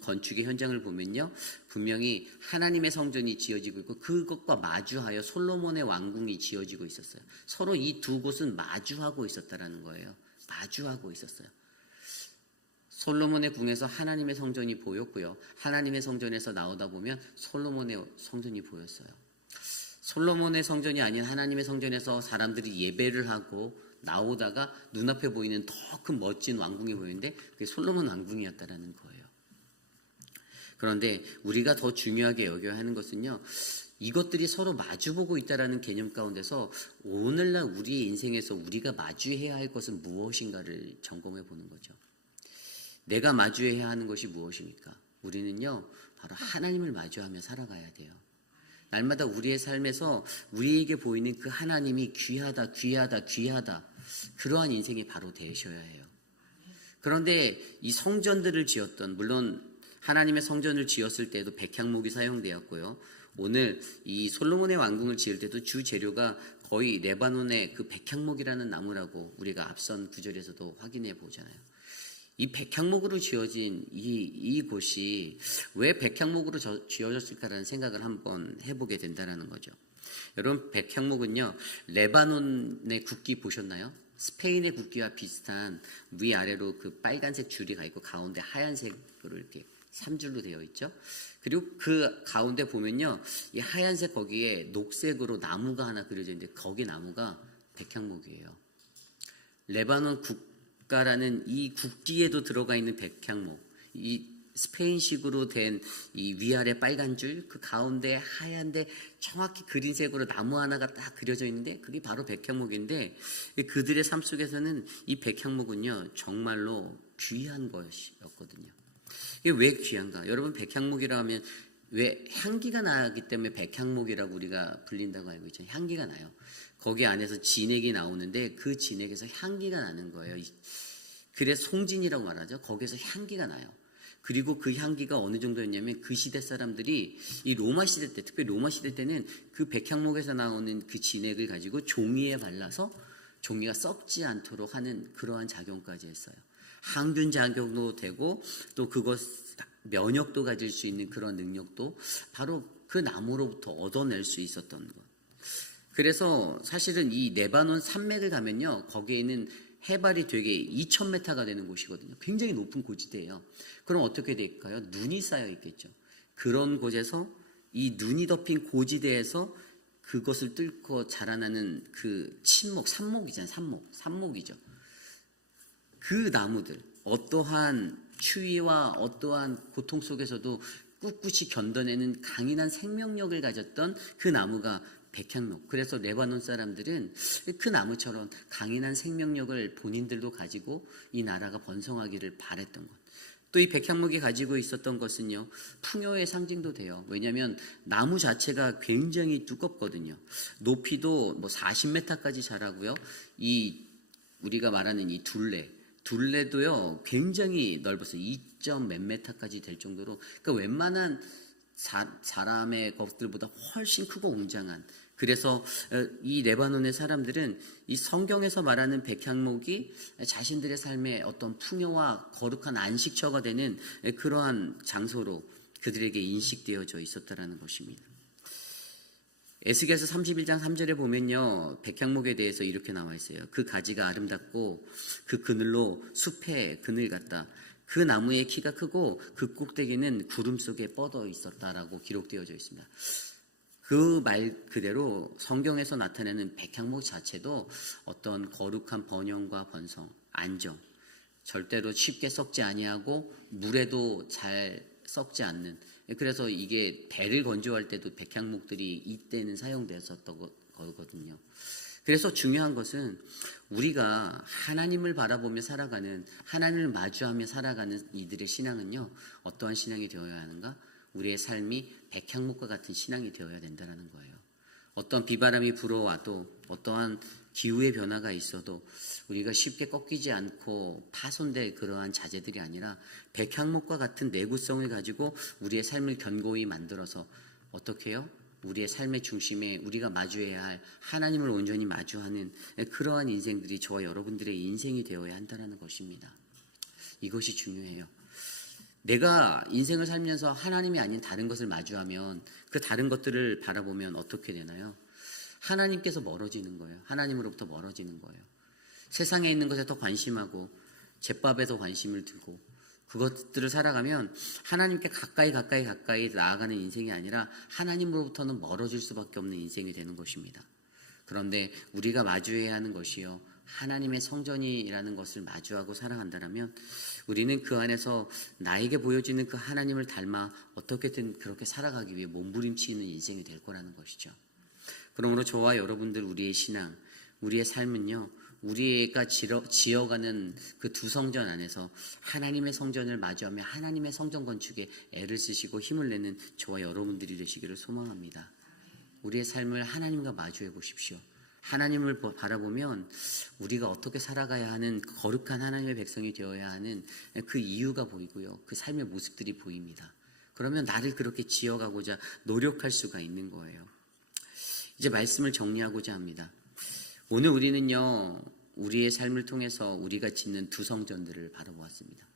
건축의 현장을 보면요, 분명히 하나님의 성전이 지어지고 있고 그것과 마주하여 솔로몬의 왕궁이 지어지고 있었어요. 서로 이 두 곳은 마주하고 있었다라는 거예요. 마주하고 있었어요. 솔로몬의 궁에서 하나님의 성전이 보였고요, 하나님의 성전에서 나오다 보면 솔로몬의 성전이 보였어요. 솔로몬의 성전이 아닌 하나님의 성전에서 사람들이 예배를 하고 나오다가 눈앞에 보이는 더 큰 멋진 왕궁이 보이는데 그게 솔로몬 왕궁이었다라는 거예요. 그런데 우리가 더 중요하게 여겨야 하는 것은요, 이것들이 서로 마주보고 있다라는 개념 가운데서 오늘날 우리의 인생에서 우리가 마주해야 할 것은 무엇인가를 점검해 보는 거죠. 내가 마주해야 하는 것이 무엇입니까? 우리는요, 바로 하나님을 마주하며 살아가야 돼요. 날마다 우리의 삶에서 우리에게 보이는 그 하나님이 귀하다, 귀하다, 귀하다, 그러한 인생이 바로 되셔야 해요. 그런데 이 성전들을 지었던, 물론 하나님의 성전을 지었을 때도 백향목이 사용되었고요, 오늘 이 솔로몬의 왕궁을 지을 때도 주 재료가 거의 레바논의 그 백향목이라는 나무라고 우리가 앞선 구절에서도 확인해 보잖아요. 이 백향목으로 지어진 이 곳이 왜 백향목으로 지어졌을까라는 생각을 한번 해보게 된다는 거죠. 여러분, 백향목은요, 레바논의 국기 보셨나요? 스페인의 국기와 비슷한 위아래로 그 빨간색 줄이 가 있고 가운데 하얀색으로 이렇게 3줄로 되어 있죠. 그리고 그 가운데 보면요, 이 하얀색 거기에 녹색으로 나무가 하나 그려져 있는데 거기 나무가 백향목이에요. 레바논 국가라는 이 국기에도 들어가 있는 백향목, 이 스페인식으로 된 이 위아래 빨간 줄, 그 가운데 하얀데 정확히 그린색으로 나무 하나가 딱 그려져 있는데 그게 바로 백향목인데, 그들의 삶 속에서는 이 백향목은요 정말로 귀한 것이었거든요. 이게 왜 귀한가? 여러분, 백향목이라 하면 왜 향기가 나기 때문에 백향목이라고 우리가 불린다고 알고 있죠. 향기가 나요. 거기 안에서 진액이 나오는데 그 진액에서 향기가 나는 거예요. 그래서 송진이라고 말하죠. 거기에서 향기가 나요. 그리고 그 향기가 어느 정도였냐면 그 시대 사람들이 이 로마 시대 때, 특별히 로마 시대 때는 그 백향목에서 나오는 그 진액을 가지고 종이에 발라서 종이가 썩지 않도록 하는 그러한 작용까지 했어요. 항균 작용도 되고 또 그것 면역도 가질 수 있는 그런 능력도 바로 그 나무로부터 얻어낼 수 있었던 것. 그래서 사실은 이 레바논 산맥을 가면요, 거기에는 해발이 되게 2,000m가 되는 곳이거든요. 굉장히 높은 고지대예요. 그럼 어떻게 될까요? 눈이 쌓여 있겠죠. 그런 곳에서 이 눈이 덮인 고지대에서 그것을 뚫고 자라나는 그 친목, 산목이잖아요. 산목이죠. 그 나무들, 어떠한 추위와 어떠한 고통 속에서도 꿋꿋이 견뎌내는 강인한 생명력을 가졌던 그 나무가 백향목. 그래서 레바논 사람들은 그 나무처럼 강인한 생명력을 본인들도 가지고 이 나라가 번성하기를 바랬던 것. 또 이 백향목이 가지고 있었던 것은요, 풍요의 상징도 돼요. 왜냐하면 나무 자체가 굉장히 두껍거든요. 높이도 뭐 40m까지 자라고요. 이 우리가 말하는 이 둘레도요 굉장히 넓었어요. 2점 몇 m까지 될 정도로, 그러니까 웬만한 사람의 것들보다 훨씬 크고 웅장한. 그래서 이 레바논의 사람들은 이 성경에서 말하는 백향목이 자신들의 삶에 어떤 풍요와 거룩한 안식처가 되는 그러한 장소로 그들에게 인식되어져 있었다라는 것입니다. 에스겔서 31장 3절에 보면요, 백향목에 대해서 이렇게 나와 있어요. 그 가지가 아름답고 그 그늘로 숲의 그늘 같다. 그 나무의 키가 크고 그 꼭대기는 구름 속에 뻗어 있었다라고 기록되어져 있습니다. 그 말 그대로 성경에서 나타내는 백향목 자체도 어떤 거룩한 번영과 번성, 안정, 절대로 쉽게 썩지 아니하고 물에도 잘 썩지 않는, 그래서 이게 배를 건조할 때도 백향목들이 이때는 사용되었었던 거거든요. 그래서 중요한 것은 우리가 하나님을 바라보며 살아가는, 하나님을 마주하며 살아가는 이들의 신앙은요, 어떠한 신앙이 되어야 하는가? 우리의 삶이 백향목과 같은 신앙이 되어야 된다는 거예요. 어떤 비바람이 불어와도, 어떠한 기후의 변화가 있어도 우리가 쉽게 꺾이지 않고 파손될 그러한 자재들이 아니라 백향목과 같은 내구성을 가지고 우리의 삶을 견고히 만들어서 어떻게 해요? 우리의 삶의 중심에 우리가 마주해야 할 하나님을 온전히 마주하는 그러한 인생들이 저와 여러분들의 인생이 되어야 한다는 것입니다. 이것이 중요해요. 내가 인생을 살면서 하나님이 아닌 다른 것을 마주하면 그 다른 것들을 바라보면 어떻게 되나요? 하나님께서 멀어지는 거예요. 하나님으로부터 멀어지는 거예요. 세상에 있는 것에 더 관심하고 잿밥에 더 관심을 두고 그것들을 살아가면 하나님께 가까이 나아가는 인생이 아니라 하나님으로부터는 멀어질 수밖에 없는 인생이 되는 것입니다. 그런데 우리가 마주해야 하는 것이요, 하나님의 성전이라는 것을 마주하고 살아간다면 우리는 그 안에서 나에게 보여지는 그 하나님을 닮아 어떻게든 그렇게 살아가기 위해 몸부림치는 인생이 될 거라는 것이죠. 그러므로 저와 여러분들, 우리의 신앙, 우리의 삶은요, 우리가 지어가는 그 두 성전 안에서 하나님의 성전을 마주하며 하나님의 성전 건축에 애를 쓰시고 힘을 내는 저와 여러분들이 되시기를 소망합니다. 우리의 삶을 하나님과 마주해 보십시오. 하나님을 바라보면 우리가 어떻게 살아가야 하는 거룩한 하나님의 백성이 되어야 하는 그 이유가 보이고요, 그 삶의 모습들이 보입니다. 그러면 나를 그렇게 지어가고자 노력할 수가 있는 거예요. 이제 말씀을 정리하고자 합니다. 오늘 우리는요, 우리의 삶을 통해서 우리가 짓는 두 성전들을 바라보았습니다.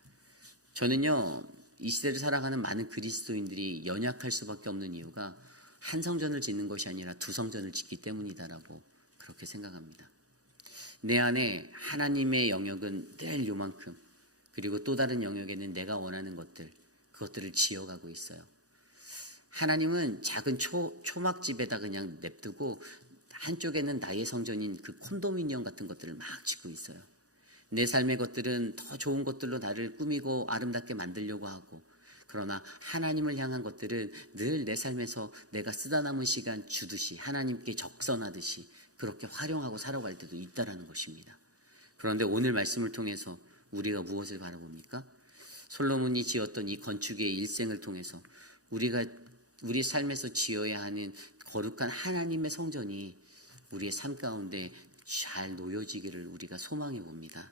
저는요, 이 시대를 살아가는 많은 그리스도인들이 연약할 수밖에 없는 이유가 한 성전을 짓는 것이 아니라 두 성전을 짓기 때문이다라고 그렇게 생각합니다. 내 안에 하나님의 영역은 늘 요만큼, 그리고 또 다른 영역에는 내가 원하는 것들, 그것들을 지어가고 있어요. 하나님은 작은 초막집에다 그냥 냅두고 한쪽에는 나의 성전인 그 콘도미니엄 같은 것들을 막 짓고 있어요. 내 삶의 것들은 더 좋은 것들로 나를 꾸미고 아름답게 만들려고 하고, 그러나 하나님을 향한 것들은 늘 내 삶에서 내가 쓰다 남은 시간 주듯이 하나님께 적선하듯이 그렇게 활용하고 살아갈 때도 있다라는 것입니다. 그런데 오늘 말씀을 통해서 우리가 무엇을 바라봅니까? 솔로몬이 지었던 이 건축의 일생을 통해서 우리가 우리 삶에서 지어야 하는 거룩한 하나님의 성전이 우리의 삶 가운데 잘 놓여지기를 우리가 소망해 봅니다.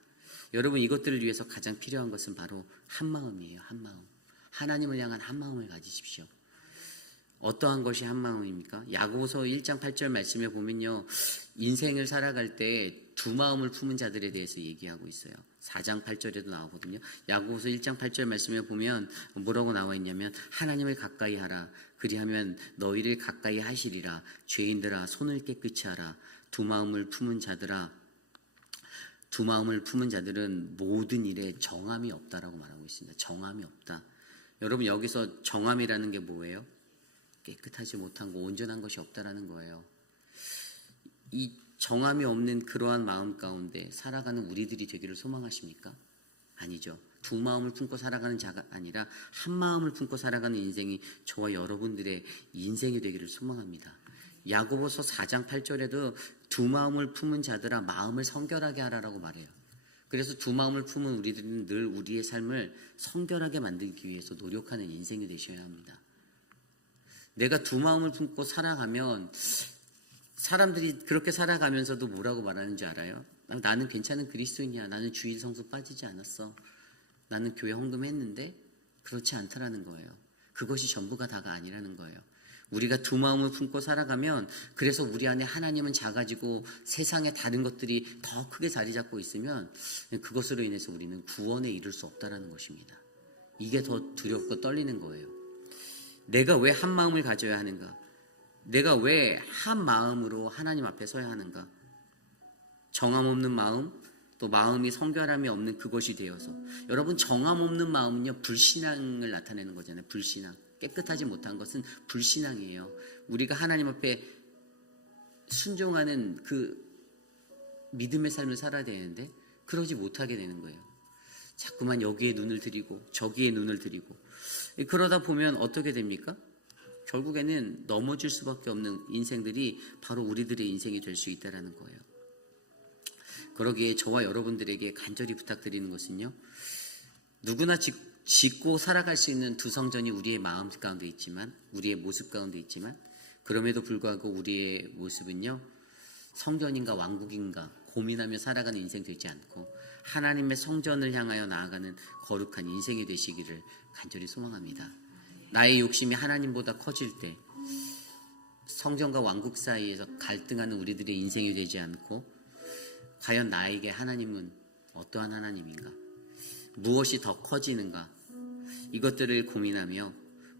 여러분, 이것들을 위해서 가장 필요한 것은 바로 한마음이에요. 한마음. 하나님을 향한 한마음을 가지십시오. 어떠한 것이 한마음입니까? 야고보서 1장 8절 말씀에 보면요, 인생을 살아갈 때 두 마음을 품은 자들에 대해서 얘기하고 있어요. 4장 8절에도 나오거든요. 야고보서 1장 8절 말씀에 보면 뭐라고 나와 있냐면, 하나님을 가까이 하라. 그리하면 너희를 가까이 하시리라. 죄인들아, 손을 깨끗이 하라. 두 마음을 품은 자들아, 두 마음을 품은 자들은 모든 일에 정함이 없다라고 말하고 있습니다. 정함이 없다. 여러분, 여기서 정함이라는 게 뭐예요? 깨끗하지 못한 거, 온전한 것이 없다라는 거예요. 이 정함이 없는 그러한 마음 가운데 살아가는 우리들이 되기를 소망하십니까? 아니죠. 두 마음을 품고 살아가는 자가 아니라 한 마음을 품고 살아가는 인생이 저와 여러분들의 인생이 되기를 소망합니다. 야고보서 4장 8절에도 두 마음을 품은 자들아 마음을 성결하게 하라라고 말해요. 그래서 두 마음을 품은 우리들은 늘 우리의 삶을 성결하게 만들기 위해서 노력하는 인생이 되셔야 합니다. 내가 두 마음을 품고 살아가면 사람들이 그렇게 살아가면서도 뭐라고 말하는지 알아요? 나는 괜찮은 그리스도인이야. 나는 주일 성수 빠지지 않았어. 나는 교회 헌금했는데. 그렇지 않다라는 거예요. 그것이 전부가 다가 아니라는 거예요. 우리가 두 마음을 품고 살아가면, 그래서 우리 안에 하나님은 작아지고 세상의 다른 것들이 더 크게 자리 잡고 있으면 그것으로 인해서 우리는 구원에 이를 수 없다라는 것입니다. 이게 더 두렵고 떨리는 거예요. 내가 왜 한 마음을 가져야 하는가? 내가 왜 한 마음으로 하나님 앞에 서야 하는가? 정함 없는 마음, 또 마음이 성결함이 없는 그것이 되어서, 여러분, 정함 없는 마음은요, 불신앙을 나타내는 거잖아요. 불신앙. 깨끗하지 못한 것은 불신앙이에요. 우리가 하나님 앞에 순종하는 그 믿음의 삶을 살아야 되는데 그러지 못하게 되는 거예요. 자꾸만 여기에 눈을 들이고 저기에 눈을 들이고, 그러다 보면 어떻게 됩니까? 결국에는 넘어질 수밖에 없는 인생들이 바로 우리들의 인생이 될 수 있다는 거예요. 그러기에 저와 여러분들에게 간절히 부탁드리는 것은요, 누구나 짓고 살아갈 수 있는 두 성전이 우리의 마음 가운데 있지만, 우리의 모습 가운데 있지만, 그럼에도 불구하고 우리의 모습은요, 성전인가 왕국인가 고민하며 살아가는 인생 되지 않고 하나님의 성전을 향하여 나아가는 거룩한 인생이 되시기를 간절히 소망합니다. 나의 욕심이 하나님보다 커질 때, 성전과 왕국 사이에서 갈등하는 우리들의 인생이 되지 않고 과연 나에게 하나님은 어떠한 하나님인가? 무엇이 더 커지는가? 이것들을 고민하며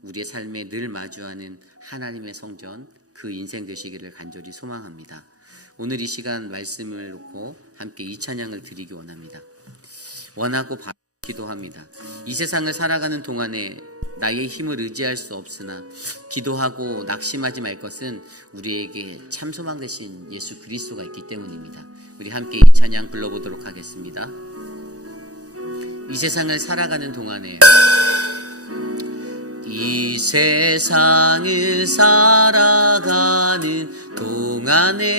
우리의 삶에 늘 마주하는 하나님의 성전, 그 인생 되시기를 간절히 소망합니다. 오늘 이 시간 말씀을 놓고 함께 이 찬양을 드리기 원합니다. 원하고 기도합니다. 이 세상을 살아가는 동안에 나의 힘을 의지할 수 없으나 기도하고 낙심하지 말 것은 우리에게 참 소망 되신 예수 그리스도가 있기 때문입니다. 우리 함께 이 찬양 불러보도록 하겠습니다. 이 세상을 살아가는 동안에 이 세상을 살아가는 동안에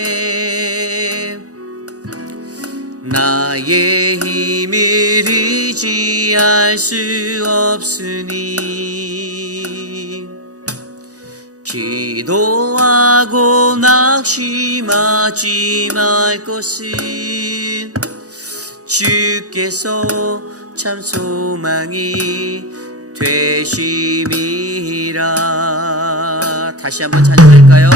나의 힘을 의지할 수 없으니 기도하고 낙심하지 말 것은 주께서 참 소망이 되심이라. 다시 한번 찬양할까요?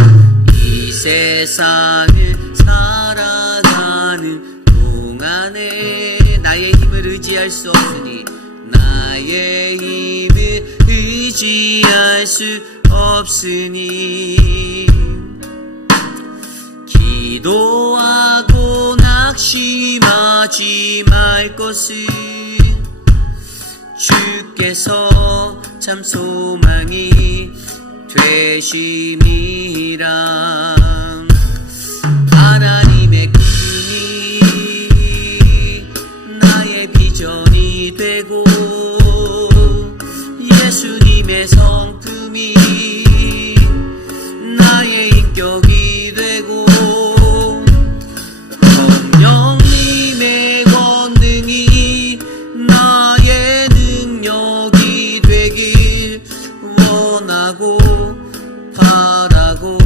이 세상을 살아가는 동안에 나의 힘을 의지할 수 없으니 나의 힘을 의지할 수 없으니 기도하고 낙심하지 말 것은 주께서 참 소망이 되심이라. 하나님의 꿈이 나의 비전이 되고 예수님의 성품이 나의 인격이 되고 성령님의 권능이 나의 능력이 되길 원하고 바라고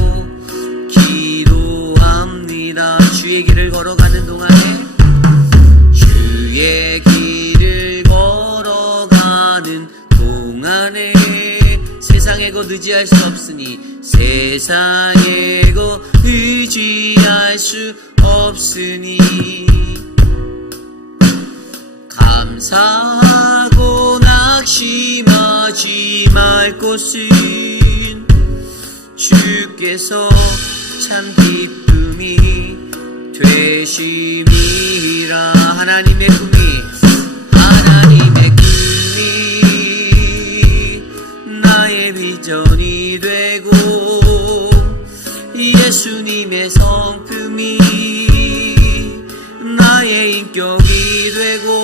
기도합니다. 주의 길을 걸어가는 동안에 주의 길을 걸어가는 동안에 세상에 곧 의지할 수 없으니 세상에 곧 의지할 수 없으니 감사하고 낙심하지 말 것은 주께서 참 기쁨이 되심이라. 하나님의 꿈이 나의 비전이 되고 예수님의 성품이 나의 인격이 되고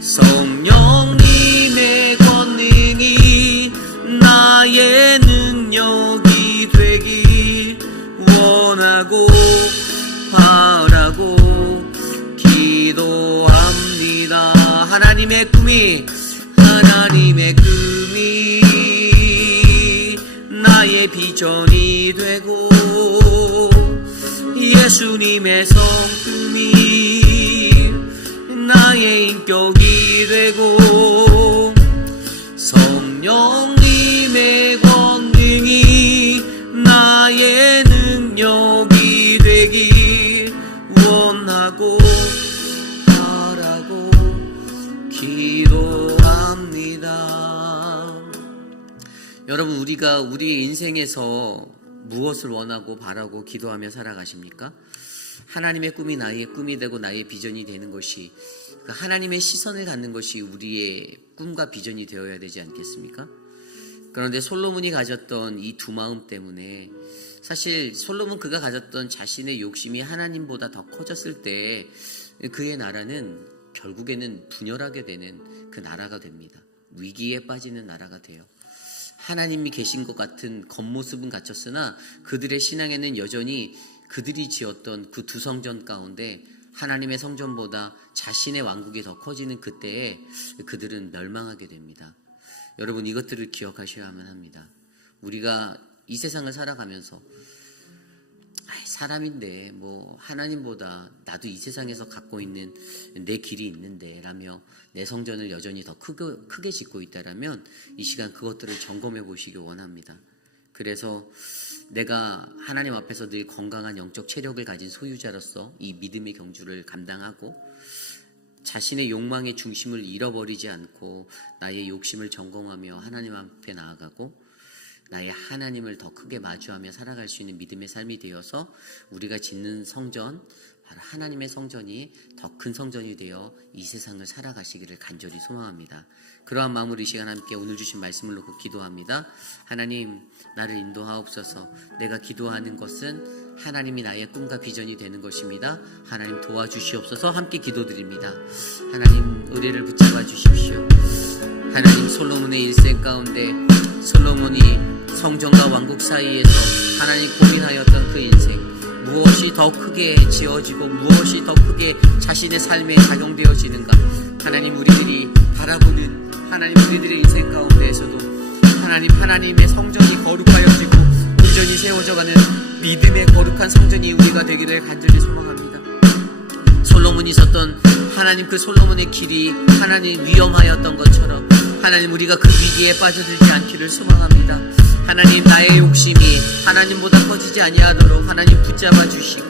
성령님의 권능이 나의 능력이 되길 원하고 바라고 기도합니다. 하나님의 꿈이 나의 비전이 되고 예수님의 성품이 나의 인격이 되고 성령님의 권능이 나의 능력이 되길 원하고 바라고 기도합니다. 여러분, 우리가 우리 인생에서 무엇을 원하고 바라고 기도하며 살아가십니까? 하나님의 꿈이 나의 꿈이 되고 나의 비전이 되는 것이, 하나님의 시선을 갖는 것이 우리의 꿈과 비전이 되어야 되지 않겠습니까? 그런데 솔로몬이 가졌던 이 두 마음 때문에, 사실 솔로몬 그가 가졌던 자신의 욕심이 하나님보다 더 커졌을 때 그의 나라는 결국에는 분열하게 되는 그 나라가 됩니다. 위기에 빠지는 나라가 돼요. 하나님이 계신 것 같은 겉모습은 갖췄으나 그들의 신앙에는 여전히 그들이 지었던 그 두 성전 가운데 하나님의 성전보다 자신의 왕국이 더 커지는 그때에 그들은 멸망하게 됩니다. 여러분, 이것들을 기억하셔야만 합니다. 우리가 이 세상을 살아가면서 사람인데 뭐 하나님보다 나도 이 세상에서 갖고 있는 내 길이 있는데 라며 내 성전을 여전히 더 크게 짓고 있다라면 이 시간 그것들을 점검해 보시기 원합니다. 그래서 내가 하나님 앞에서 늘 건강한 영적 체력을 가진 소유자로서 이 믿음의 경주를 감당하고 자신의 욕망의 중심을 잃어버리지 않고 나의 욕심을 점검하며 하나님 앞에 나아가고 나의 하나님을 더 크게 마주하며 살아갈 수 있는 믿음의 삶이 되어서 우리가 짓는 성전, 바로 하나님의 성전이 더 큰 성전이 되어 이 세상을 살아가시기를 간절히 소망합니다. 그러한 마음으로 이 시간 함께 오늘 주신 말씀을 놓고 기도합니다. 하나님, 나를 인도하옵소서. 내가 기도하는 것은 하나님이 나의 꿈과 비전이 되는 것입니다. 하나님 도와주시옵소서. 함께 기도드립니다. 하나님, 의뢰를 붙잡아 주십시오. 하나님, 솔로몬의 일생 가운데 솔로몬이 성전과 왕국 사이에서 하나님 고민하였던 그 인생, 무엇이 더 크게 지어지고 무엇이 더 크게 자신의 삶에 작용되어지는가. 하나님, 우리들이 바라보는 하나님, 우리들의 인생 가운데에서도 하나님의 성전이 거룩하여지고 온전히 세워져가는 믿음의 거룩한 성전이 우리가 되기를 간절히 소망합니다. 솔로몬이 섰던 하나님, 그 솔로몬의 길이 하나님 위험하였던 것처럼 하나님, 우리가 그 위기에 빠져들지 않기를 소망합니다. 하나님, 나의 욕심이 하나님보다 커지지 아니하도록 하나님 붙잡아 주시고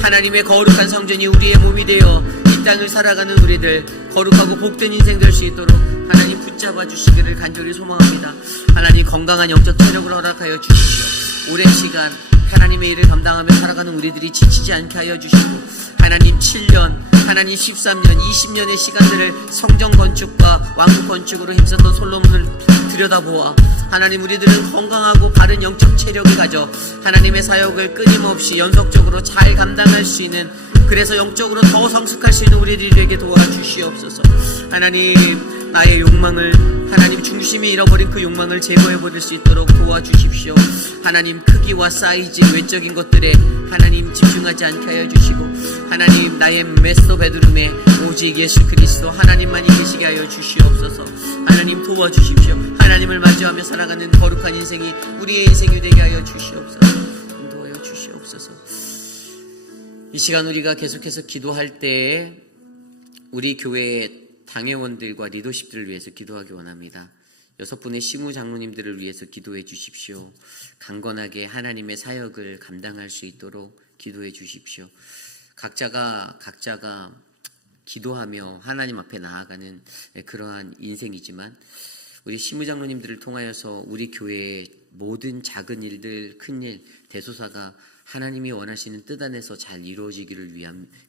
하나님의 거룩한 성전이 우리의 몸이 되어 이 땅을 살아가는 우리들 거룩하고 복된 인생 될 수 있도록 하나님 붙잡아 주시기를 간절히 소망합니다. 하나님, 건강한 영적 체력을 허락하여 주십시오. 오랜 시간 하나님의 일을 감당하며 살아가는 우리들이 지치지 않게 하여 주시고 하나님, 7년, 하나님 13년, 20년의 시간들을 성전 건축과 왕국 건축으로 힘썼던 솔로몬을 들여다보아 하나님, 우리들은 건강하고 바른 영적 체력을 가져 하나님의 사역을 끊임없이 연속적으로 잘 감당할 수 있는, 그래서 영적으로 더 성숙할 수 있는 우리들이 되게 도와주시옵소서. 하나님, 나의 욕망을 하나님 중심이 잃어버린 그 욕망을 제거해버릴 수 있도록 도와주십시오. 하나님, 크기와 사이즈, 외적인 것들에 하나님 집중하지 않게 하여 주시고 하나님, 나의 메스터 베드룸에 오직 예수 그리스도 하나님만이 계시게 하여 주시옵소서. 하나님, 도와주십시오. 하나님을 마주하며 살아가는 거룩한 인생이 우리의 인생이 되게 하여 주시옵소서. 인도하여 주시옵소서. 이 시간 우리가 계속해서 기도할 때에 우리 교회의 당회원들과 리더십들을 위해서 기도하기 원합니다. 6분의 시무 장로님들을 위해서 기도해 주십시오. 강건하게 하나님의 사역을 감당할 수 있도록 기도해 주십시오. 각자가 기도하며 하나님 앞에 나아가는 그러한 인생이지만 우리 시무장로님들을 통하여서 우리 교회의 모든 작은 일들, 큰 일, 대소사가 하나님이 원하시는 뜻 안에서 잘 이루어지기를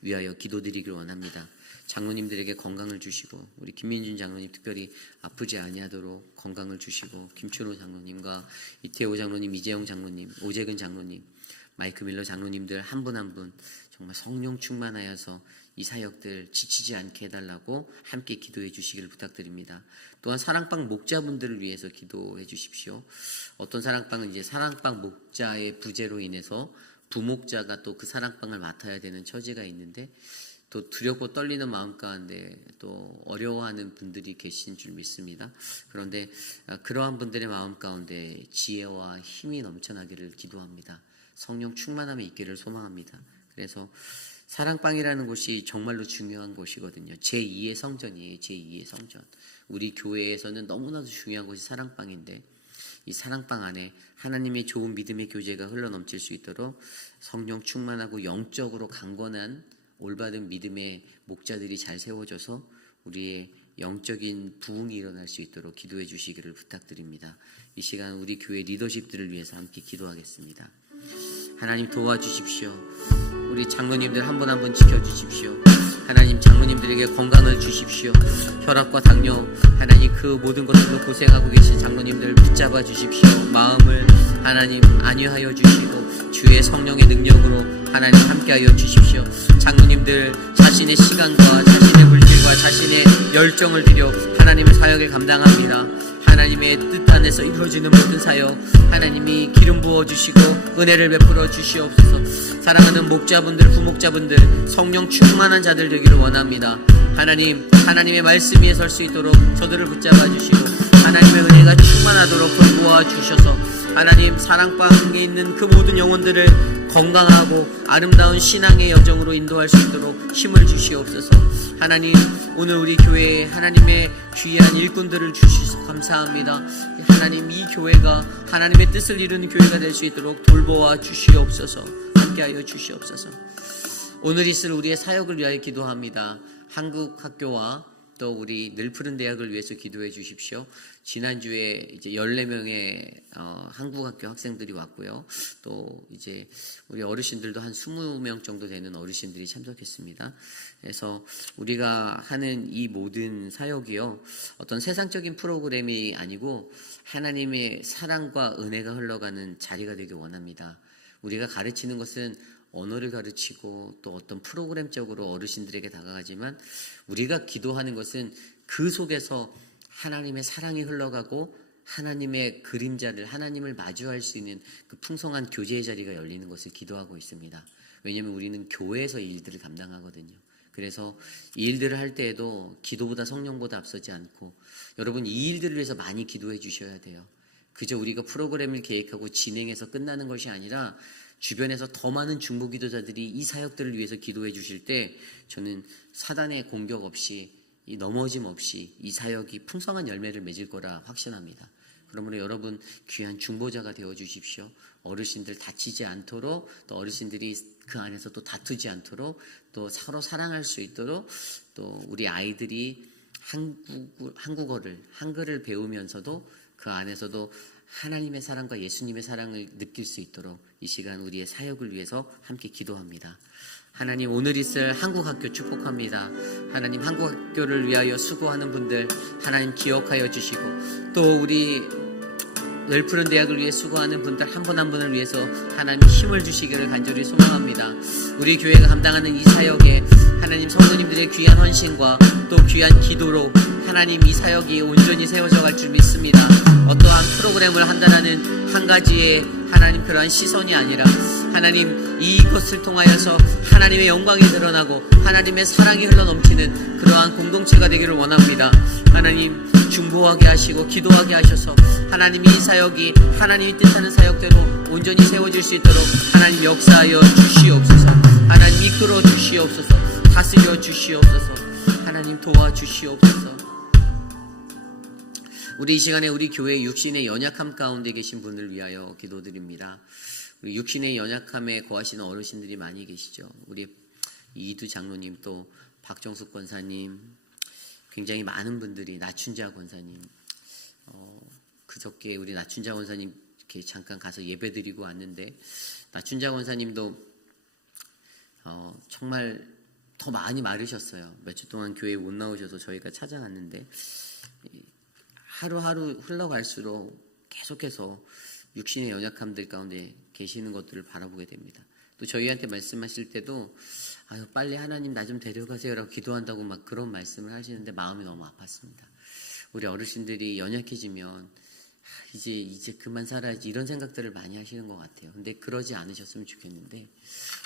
위하여 기도드리기를 원합니다. 장로님들에게 건강을 주시고 우리 김민준 장로님 특별히 아프지 아니하도록 건강을 주시고 김춘호 장로님과 이태호 장로님, 이재영 장로님, 오재근 장로님, 마이크 밀러 장로님들 한 분 한 분 정말 성령 충만하여서 이 사역들 지치지 않게 해달라고 함께 기도해 주시기를 부탁드립니다. 또한 사랑방 목자분들을 위해서 기도해 주십시오. 어떤 사랑방은 이제 사랑방 목자의 부재로 인해서 부목자가 또 그 사랑방을 맡아야 되는 처지가 있는데 또 두렵고 떨리는 마음 가운데 또 어려워하는 분들이 계신 줄 믿습니다. 그런데 그러한 분들의 마음 가운데 지혜와 힘이 넘쳐나기를 기도합니다. 성령 충만함이 있기를 소망합니다. 그래서 사랑방이라는 곳이 정말로 중요한 곳이거든요. 제2의 성전이에요. 제2의 성전. 우리 교회에서는 너무나도 중요한 곳이 사랑방인데 이 사랑방 안에 하나님의 좋은 믿음의 교제가 흘러넘칠 수 있도록 성령 충만하고 영적으로 강건한 올바른 믿음의 목자들이 잘 세워져서 우리의 영적인 부흥이 일어날 수 있도록 기도해 주시기를 부탁드립니다. 이 시간 우리 교회 리더십들을 위해서 함께 기도하겠습니다. 하나님 도와주십시오. 우리 장로님들 한 분 한 분 지켜주십시오. 하나님, 장로님들에게 건강을 주십시오. 혈압과 당뇨, 하나님 그 모든 것들로 고생하고 계신 장로님들 붙잡아 주십시오. 마음을 하나님 안위하여 주시고 주의 성령의 능력으로 하나님 함께하여 주십시오. 장로님들 자신의 시간과 자신의 물질과 자신의 열정을 들여 하나님의 사역을 감당합니다. 하나님의 뜻 안에서 이루어지는 모든 사역 하나님이 기름 부어주시고 은혜를 베풀어 주시옵소서. 사랑하는 목자분들, 부목자분들 성령 충만한 자들 되기를 원합니다. 하나님, 하나님의 말씀 위에 설 수 있도록 저들을 붙잡아 주시고 하나님의 은혜가 충만하도록 도와주셔서 하나님 사랑방에 있는 그 모든 영혼들을 건강하고 아름다운 신앙의 여정으로 인도할 수 있도록 힘을 주시옵소서. 하나님 오늘 우리 교회에 하나님의 귀한 일꾼들을 주셔서 감사합니다. 하나님 이 교회가 하나님의 뜻을 이루는 교회가 될 수 있도록 돌보아 주시옵소서. 함께하여 주시옵소서. 오늘 있을 우리의 사역을 위하여 기도합니다. 한국 학교와 또 우리 늘푸른 대학을 위해서 기도해 주십시오. 지난주에 이제 14명의 한국학교 학생들이 왔고요. 또 이제 우리 어르신들도 한 20명 정도 되는 어르신들이 참석했습니다. 그래서 우리가 하는 이 모든 사역이요, 어떤 세상적인 프로그램이 아니고 하나님의 사랑과 은혜가 흘러가는 자리가 되길 원합니다. 우리가 가르치는 것은 언어를 가르치고 또 어떤 프로그램적으로 어르신들에게 다가가지만 우리가 기도하는 것은 그 속에서 하나님의 사랑이 흘러가고 하나님의 그림자를, 하나님을 마주할 수 있는 그 풍성한 교제의 자리가 열리는 것을 기도하고 있습니다. 왜냐하면 우리는 교회에서 이 일들을 감당하거든요. 그래서 이 일들을 할 때에도 기도보다 성령보다 앞서지 않고 여러분 이 일들을 위해서 많이 기도해 주셔야 돼요. 그저 우리가 프로그램을 계획하고 진행해서 끝나는 것이 아니라 주변에서 더 많은 중보 기도자들이 이 사역들을 위해서 기도해 주실 때 저는 사단의 공격 없이, 이 넘어짐 없이 이 사역이 풍성한 열매를 맺을 거라 확신합니다. 그러므로 여러분 귀한 중보자가 되어 주십시오. 어르신들 다치지 않도록, 또 어르신들이 그 안에서 또 다투지 않도록, 또 서로 사랑할 수 있도록, 또 우리 아이들이 한글을 배우면서도 그 안에서도 하나님의 사랑과 예수님의 사랑을 느낄 수 있도록 이 시간 우리의 사역을 위해서 함께 기도합니다. 하나님 오늘 있을 한국학교 축복합니다. 하나님 한국학교를 위하여 수고하는 분들 하나님 기억하여 주시고, 또 우리 늘푸른 대학을 위해 수고하는 분들 한 분 한 분을 위해서 하나님 힘을 주시기를 간절히 소망합니다. 우리 교회가 감당하는 이 사역에 하나님 성도님들의 귀한 헌신과 또 귀한 기도로 하나님 이 사역이 온전히 세워져 갈 줄 믿습니다. 어떠한 프로그램을 한다라는 한 가지의 하나님 그러한 시선이 아니라 하나님 이것을 통하여서 하나님의 영광이 드러나고 하나님의 사랑이 흘러넘치는 그러한 공동체가 되기를 원합니다. 하나님 중보하게 하시고 기도하게 하셔서 하나님 이 사역이 하나님이 뜻하는 사역대로 온전히 세워질 수 있도록 하나님 역사하여 주시옵소서. 하나님 이끌어 주시옵소서. 다스려 주시옵소서. 하나님 도와주시옵소서. 우리 이 시간에 우리 교회 육신의 연약함 가운데 계신 분을 위하여 기도드립니다. 우리 육신의 연약함에 거하시는 어르신들이 많이 계시죠. 우리 이두 장로님, 또 박정숙 권사님, 굉장히 많은 분들이, 나춘자 권사님, 그저께 우리 나춘자 권사님 이렇게 잠깐 가서 예배드리고 왔는데, 나춘자 권사님도 정말 더 많이 마르셨어요. 몇 주 동안 교회에 못 나오셔서 저희가 찾아갔는데 하루하루 흘러갈수록 계속해서 육신의 연약함들 가운데 계시는 것들을 바라보게 됩니다. 또 저희한테 말씀하실 때도 빨리 하나님 나 좀 데려가세요라고 기도한다고 막 그런 말씀을 하시는데 마음이 너무 아팠습니다. 우리 어르신들이 연약해지면 이제 그만 살아야지 이런 생각들을 많이 하시는 것 같아요. 근데 그러지 않으셨으면 좋겠는데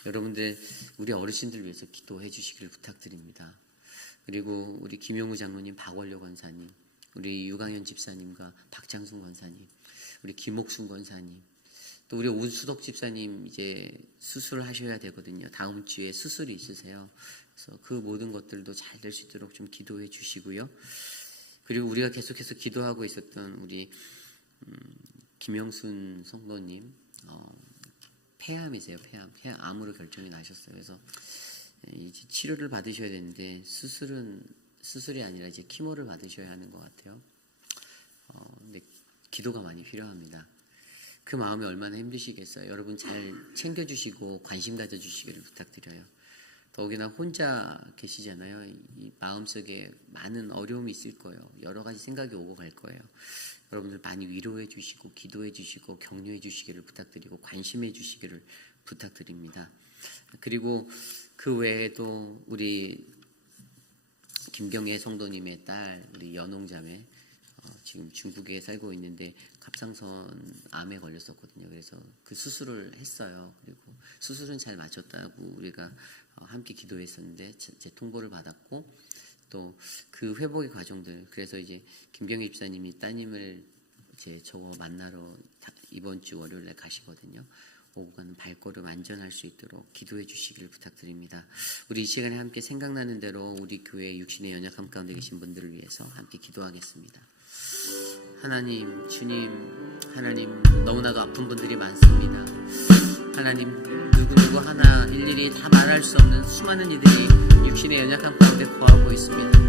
여러분들 우리 어르신들 위해서 기도해 주시기를 부탁드립니다. 그리고 우리 김용우 장로님, 박원료 권사님, 우리 유강현 집사님과 박장순 권사님, 우리 김옥순 권사님, 또 우리 오수덕 집사님 이제 수술을 하셔야 되거든요. 다음 주에 수술이 있으세요. 그래서 그 모든 것들도 잘 될 수 있도록 좀 기도해 주시고요. 그리고 우리가 계속해서 기도하고 있었던 우리 김영순 성도님, 폐암이세요. 폐암으로 결정이 나셨어요. 그래서 이제 치료를 받으셔야 되는데 수술이 아니라 이제 키모를 받으셔야 하는 것 같아요. 근데 기도가 많이 필요합니다. 그 마음이 얼마나 힘드시겠어요. 여러분 잘 챙겨주시고 관심 가져주시기를 부탁드려요. 더욱이나 혼자 계시잖아요. 이 마음속에 많은 어려움이 있을 거예요. 여러 가지 생각이 오고 갈 거예요. 여러분들 많이 위로해 주시고 기도해 주시고 격려해 주시기를 부탁드리고 관심해 주시기를 부탁드립니다. 그리고 그 외에도 우리 김경애 성도님의 딸, 우리 연홍자매, 지금 중국에 살고 있는데 갑상선 암에 걸렸었거든요. 그래서 그 수술을 했어요. 그리고 수술은 잘 마쳤다고 우리가 함께 기도했었는데 제 통보를 받았고, 또 그 회복의 과정들, 그래서 이제 김경희 집사님이 따님을 저거 만나러 이번 주 월요일에 가시거든요. 오고 가는 발걸음 안전할 수 있도록 기도해 주시길 부탁드립니다. 우리 이 시간에 함께 생각나는 대로 우리 교회 육신의 연약함 가운데 계신 분들을 위해서 함께 기도하겠습니다. 하나님, 주님, 하나님, 너무나도 아픈 분들이 많습니다. 하나님, 누구 하나 일일이 다 말할 수 없는 수많은 이들이 육신의 연약함 가운데 거하고 있습니다.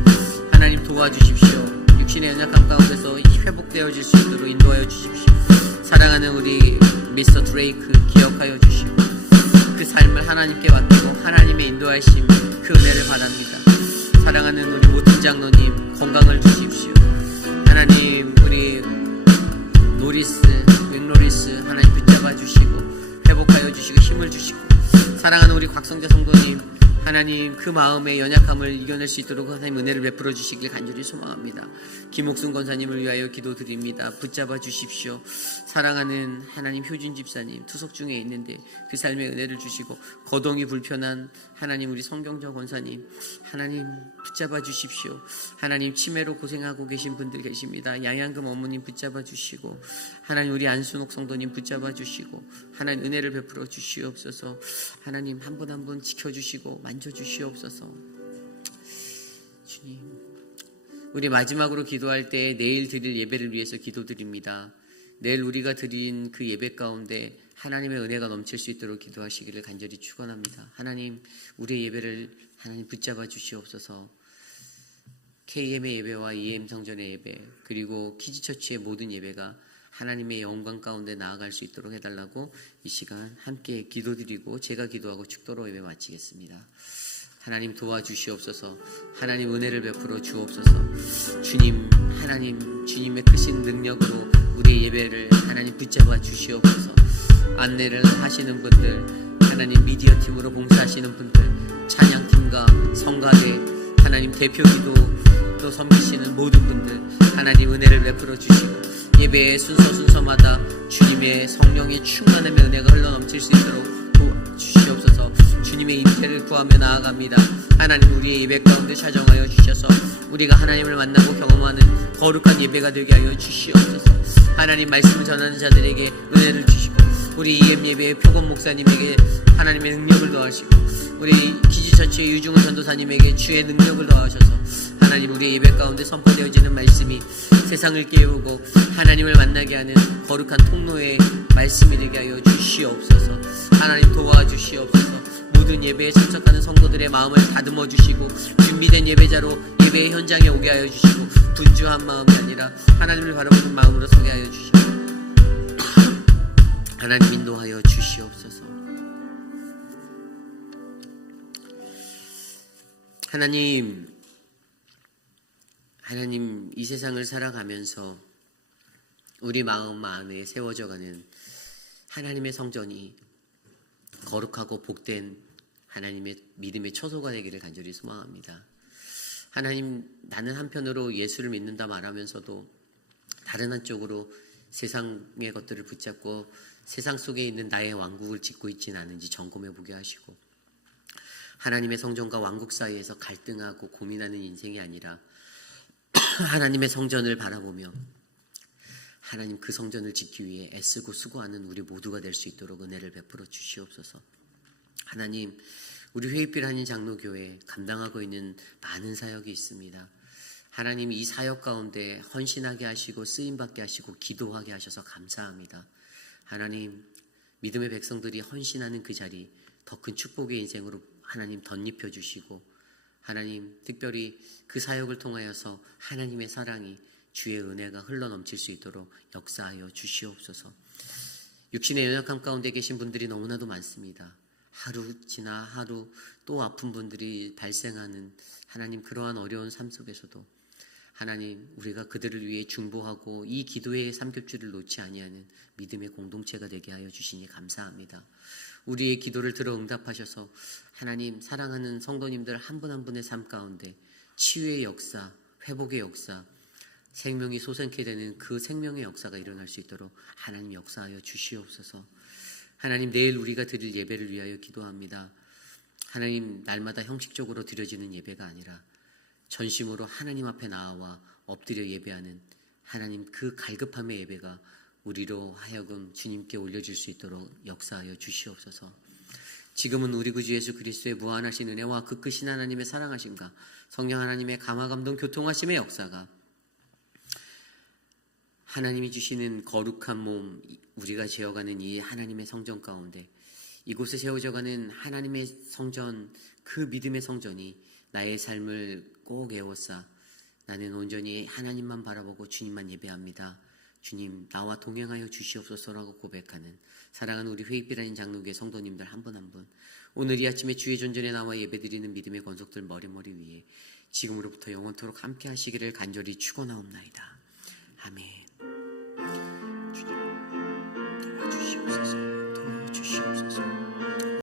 하나님 도와주십시오. 육신의 연약함 가운데서 회복되어질 수 있도록 인도하여 주십시오. 사랑하는 우리 미스터 드레이크 기억하여 주시고 그 삶을 하나님께 맡기고 하나님의 인도하심 그 은혜를 바랍니다. 사랑하는 우리 모든 장로님 건강을 주십시오. 하나님 우리 윙로리스 하나님 붙잡아 주시고 회복하여 주시고 힘을 주시고 사랑하는 우리 곽성재 성도님 하나님 그 마음의 연약함을 이겨낼 수 있도록 하나님 은혜를 베풀어 주시길 간절히 소망합니다. 김옥순 권사님을 위하여 기도드립니다. 붙잡아 주십시오. 사랑하는 하나님 효준 집사님 투석 중에 있는데 그 삶의 은혜를 주시고 거동이 불편한 하나님 우리 성경정 권사님 하나님 붙잡아 주십시오. 하나님 치매로 고생하고 계신 분들 계십니다. 양양금 어머님 붙잡아 주시고 하나님 우리 안순옥 성도님 붙잡아 주시고 하나님 은혜를 베풀어 주시옵소서. 하나님 한 분 한 분 지켜주시고 만져주시옵소서. 주님 우리 마지막으로 기도할 때 내일 드릴 예배를 위해서 기도드립니다. 내일 우리가 드린 그 예배 가운데 하나님의 은혜가 넘칠 수 있도록 기도하시기를 간절히 축원합니다. 하나님 우리의 예배를 하나님 붙잡아 주시옵소서. KM의 예배와 EM 성전의 예배 그리고 키즈처치의 모든 예배가 하나님의 영광 가운데 나아갈 수 있도록 해달라고 이 시간 함께 기도드리고 제가 기도하고 축도로 예배 마치겠습니다. 하나님 도와주시옵소서. 하나님 은혜를 베풀어 주옵소서. 주님 하나님 주님의 크신 능력으로 우리의 예배를 하나님 붙잡아 주시옵소서. 안내를 하시는 분들 하나님 미디어 팀으로 봉사하시는 분들 찬양팀과 성가대 하나님 대표기도 또 섬기시는 모든 분들 하나님 은혜를 베풀어 주시고 예배의 순서마다 주님의 성령의 충만함의 은혜가 흘러넘칠 수 있도록 도와주시옵소서. 주님의 임재를 구하며 나아갑니다. 하나님 우리의 예배 가운데 찾아하여 주셔서 우리가 하나님을 만나고 경험하는 거룩한 예배가 되게 하여 주시옵소서. 하나님 말씀을 전하는 자들에게 은혜를 주시고 우리 EM 예배의 표건 목사님에게 하나님의 능력을 더하시고 우리 키즈처치의 유중훈 전도사님에게 주의 능력을 더하셔서 하나님 우리의 예배 가운데 선포되어지는 말씀이 세상을 깨우고 하나님을 만나게 하는 거룩한 통로의 말씀이 되게 하여 주시옵소서. 하나님 도와주시옵소서. 모든 예배에 참석하는 성도들의 마음을 다듬어 주시고 준비된 예배자로 예배의 현장에 오게 하여 주시고 분주한 마음이 아니라 하나님을 바라보는 마음으로 서게 하여 주시고 하나님 인도하여 주시옵소서. 하나님 이 세상을 살아가면서 우리 마음 안에 세워져가는 하나님의 성전이 거룩하고 복된 하나님의 믿음의 처소가 되기를 간절히 소망합니다. 하나님 나는 한편으로 예수를 믿는다 말하면서도 다른 한쪽으로 세상의 것들을 붙잡고 세상 속에 있는 나의 왕국을 짓고 있지는 않은지 점검해 보게 하시고 하나님의 성전과 왕국 사이에서 갈등하고 고민하는 인생이 아니라 하나님의 성전을 바라보며 하나님 그 성전을 짓기 위해 애쓰고 수고하는 우리 모두가 될 수 있도록 은혜를 베풀어 주시옵소서. 하나님 우리 회의필 한인 장로교회 감당하고 있는 많은 사역이 있습니다. 하나님 이 사역 가운데 헌신하게 하시고 쓰임받게 하시고 기도하게 하셔서 감사합니다. 하나님 믿음의 백성들이 헌신하는 그 자리 더 큰 축복의 인생으로 하나님 덧입혀 주시고 하나님 특별히 그 사역을 통하여서 하나님의 사랑이 주의 은혜가 흘러넘칠 수 있도록 역사하여 주시옵소서. 육신의 연약함 가운데 계신 분들이 너무나도 많습니다. 하루 지나 하루 또 아픈 분들이 발생하는 하나님 그러한 어려운 삶 속에서도 하나님 우리가 그들을 위해 중보하고 이 기도의 삼겹줄을 놓지 아니하는 믿음의 공동체가 되게 하여 주시니 감사합니다. 우리의 기도를 들어 응답하셔서 하나님 사랑하는 성도님들 한 분 한 분의 삶 가운데 치유의 역사, 회복의 역사, 생명이 솟아나게 되는 그 생명의 역사가 일어날 수 있도록 하나님 역사하여 주시옵소서. 하나님 내일 우리가 드릴 예배를 위하여 기도합니다. 하나님 날마다 형식적으로 드려지는 예배가 아니라 전심으로 하나님 앞에 나와 엎드려 예배하는 하나님 그 갈급함의 예배가 우리로 하여금 주님께 올려줄 수 있도록 역사하여 주시옵소서. 지금은 우리 구주 예수 그리스도의 무한하신 은혜와 그 크신 하나님의 사랑하심과 성령 하나님의 감화 감동 교통하심의 역사가 하나님이 주시는 거룩한 몸, 우리가 지어가는 이 하나님의 성전 가운데 이곳에 세워져가는 하나님의 성전, 그 믿음의 성전이 나의 삶을 꼭 에워싸 나는 온전히 하나님만 바라보고 주님만 예배합니다. 주님 나와 동행하여 주시옵소서라고 고백하는 사랑하는 우리 회입비라는 장로교회 성도님들 한 분 한 분, 오늘 이 아침에 주의 존전에 나와 예배드리는 믿음의 권속들 머리머리 위에 지금으로부터 영원토록 함께 하시기를 간절히 축원하옵나이다. 아멘.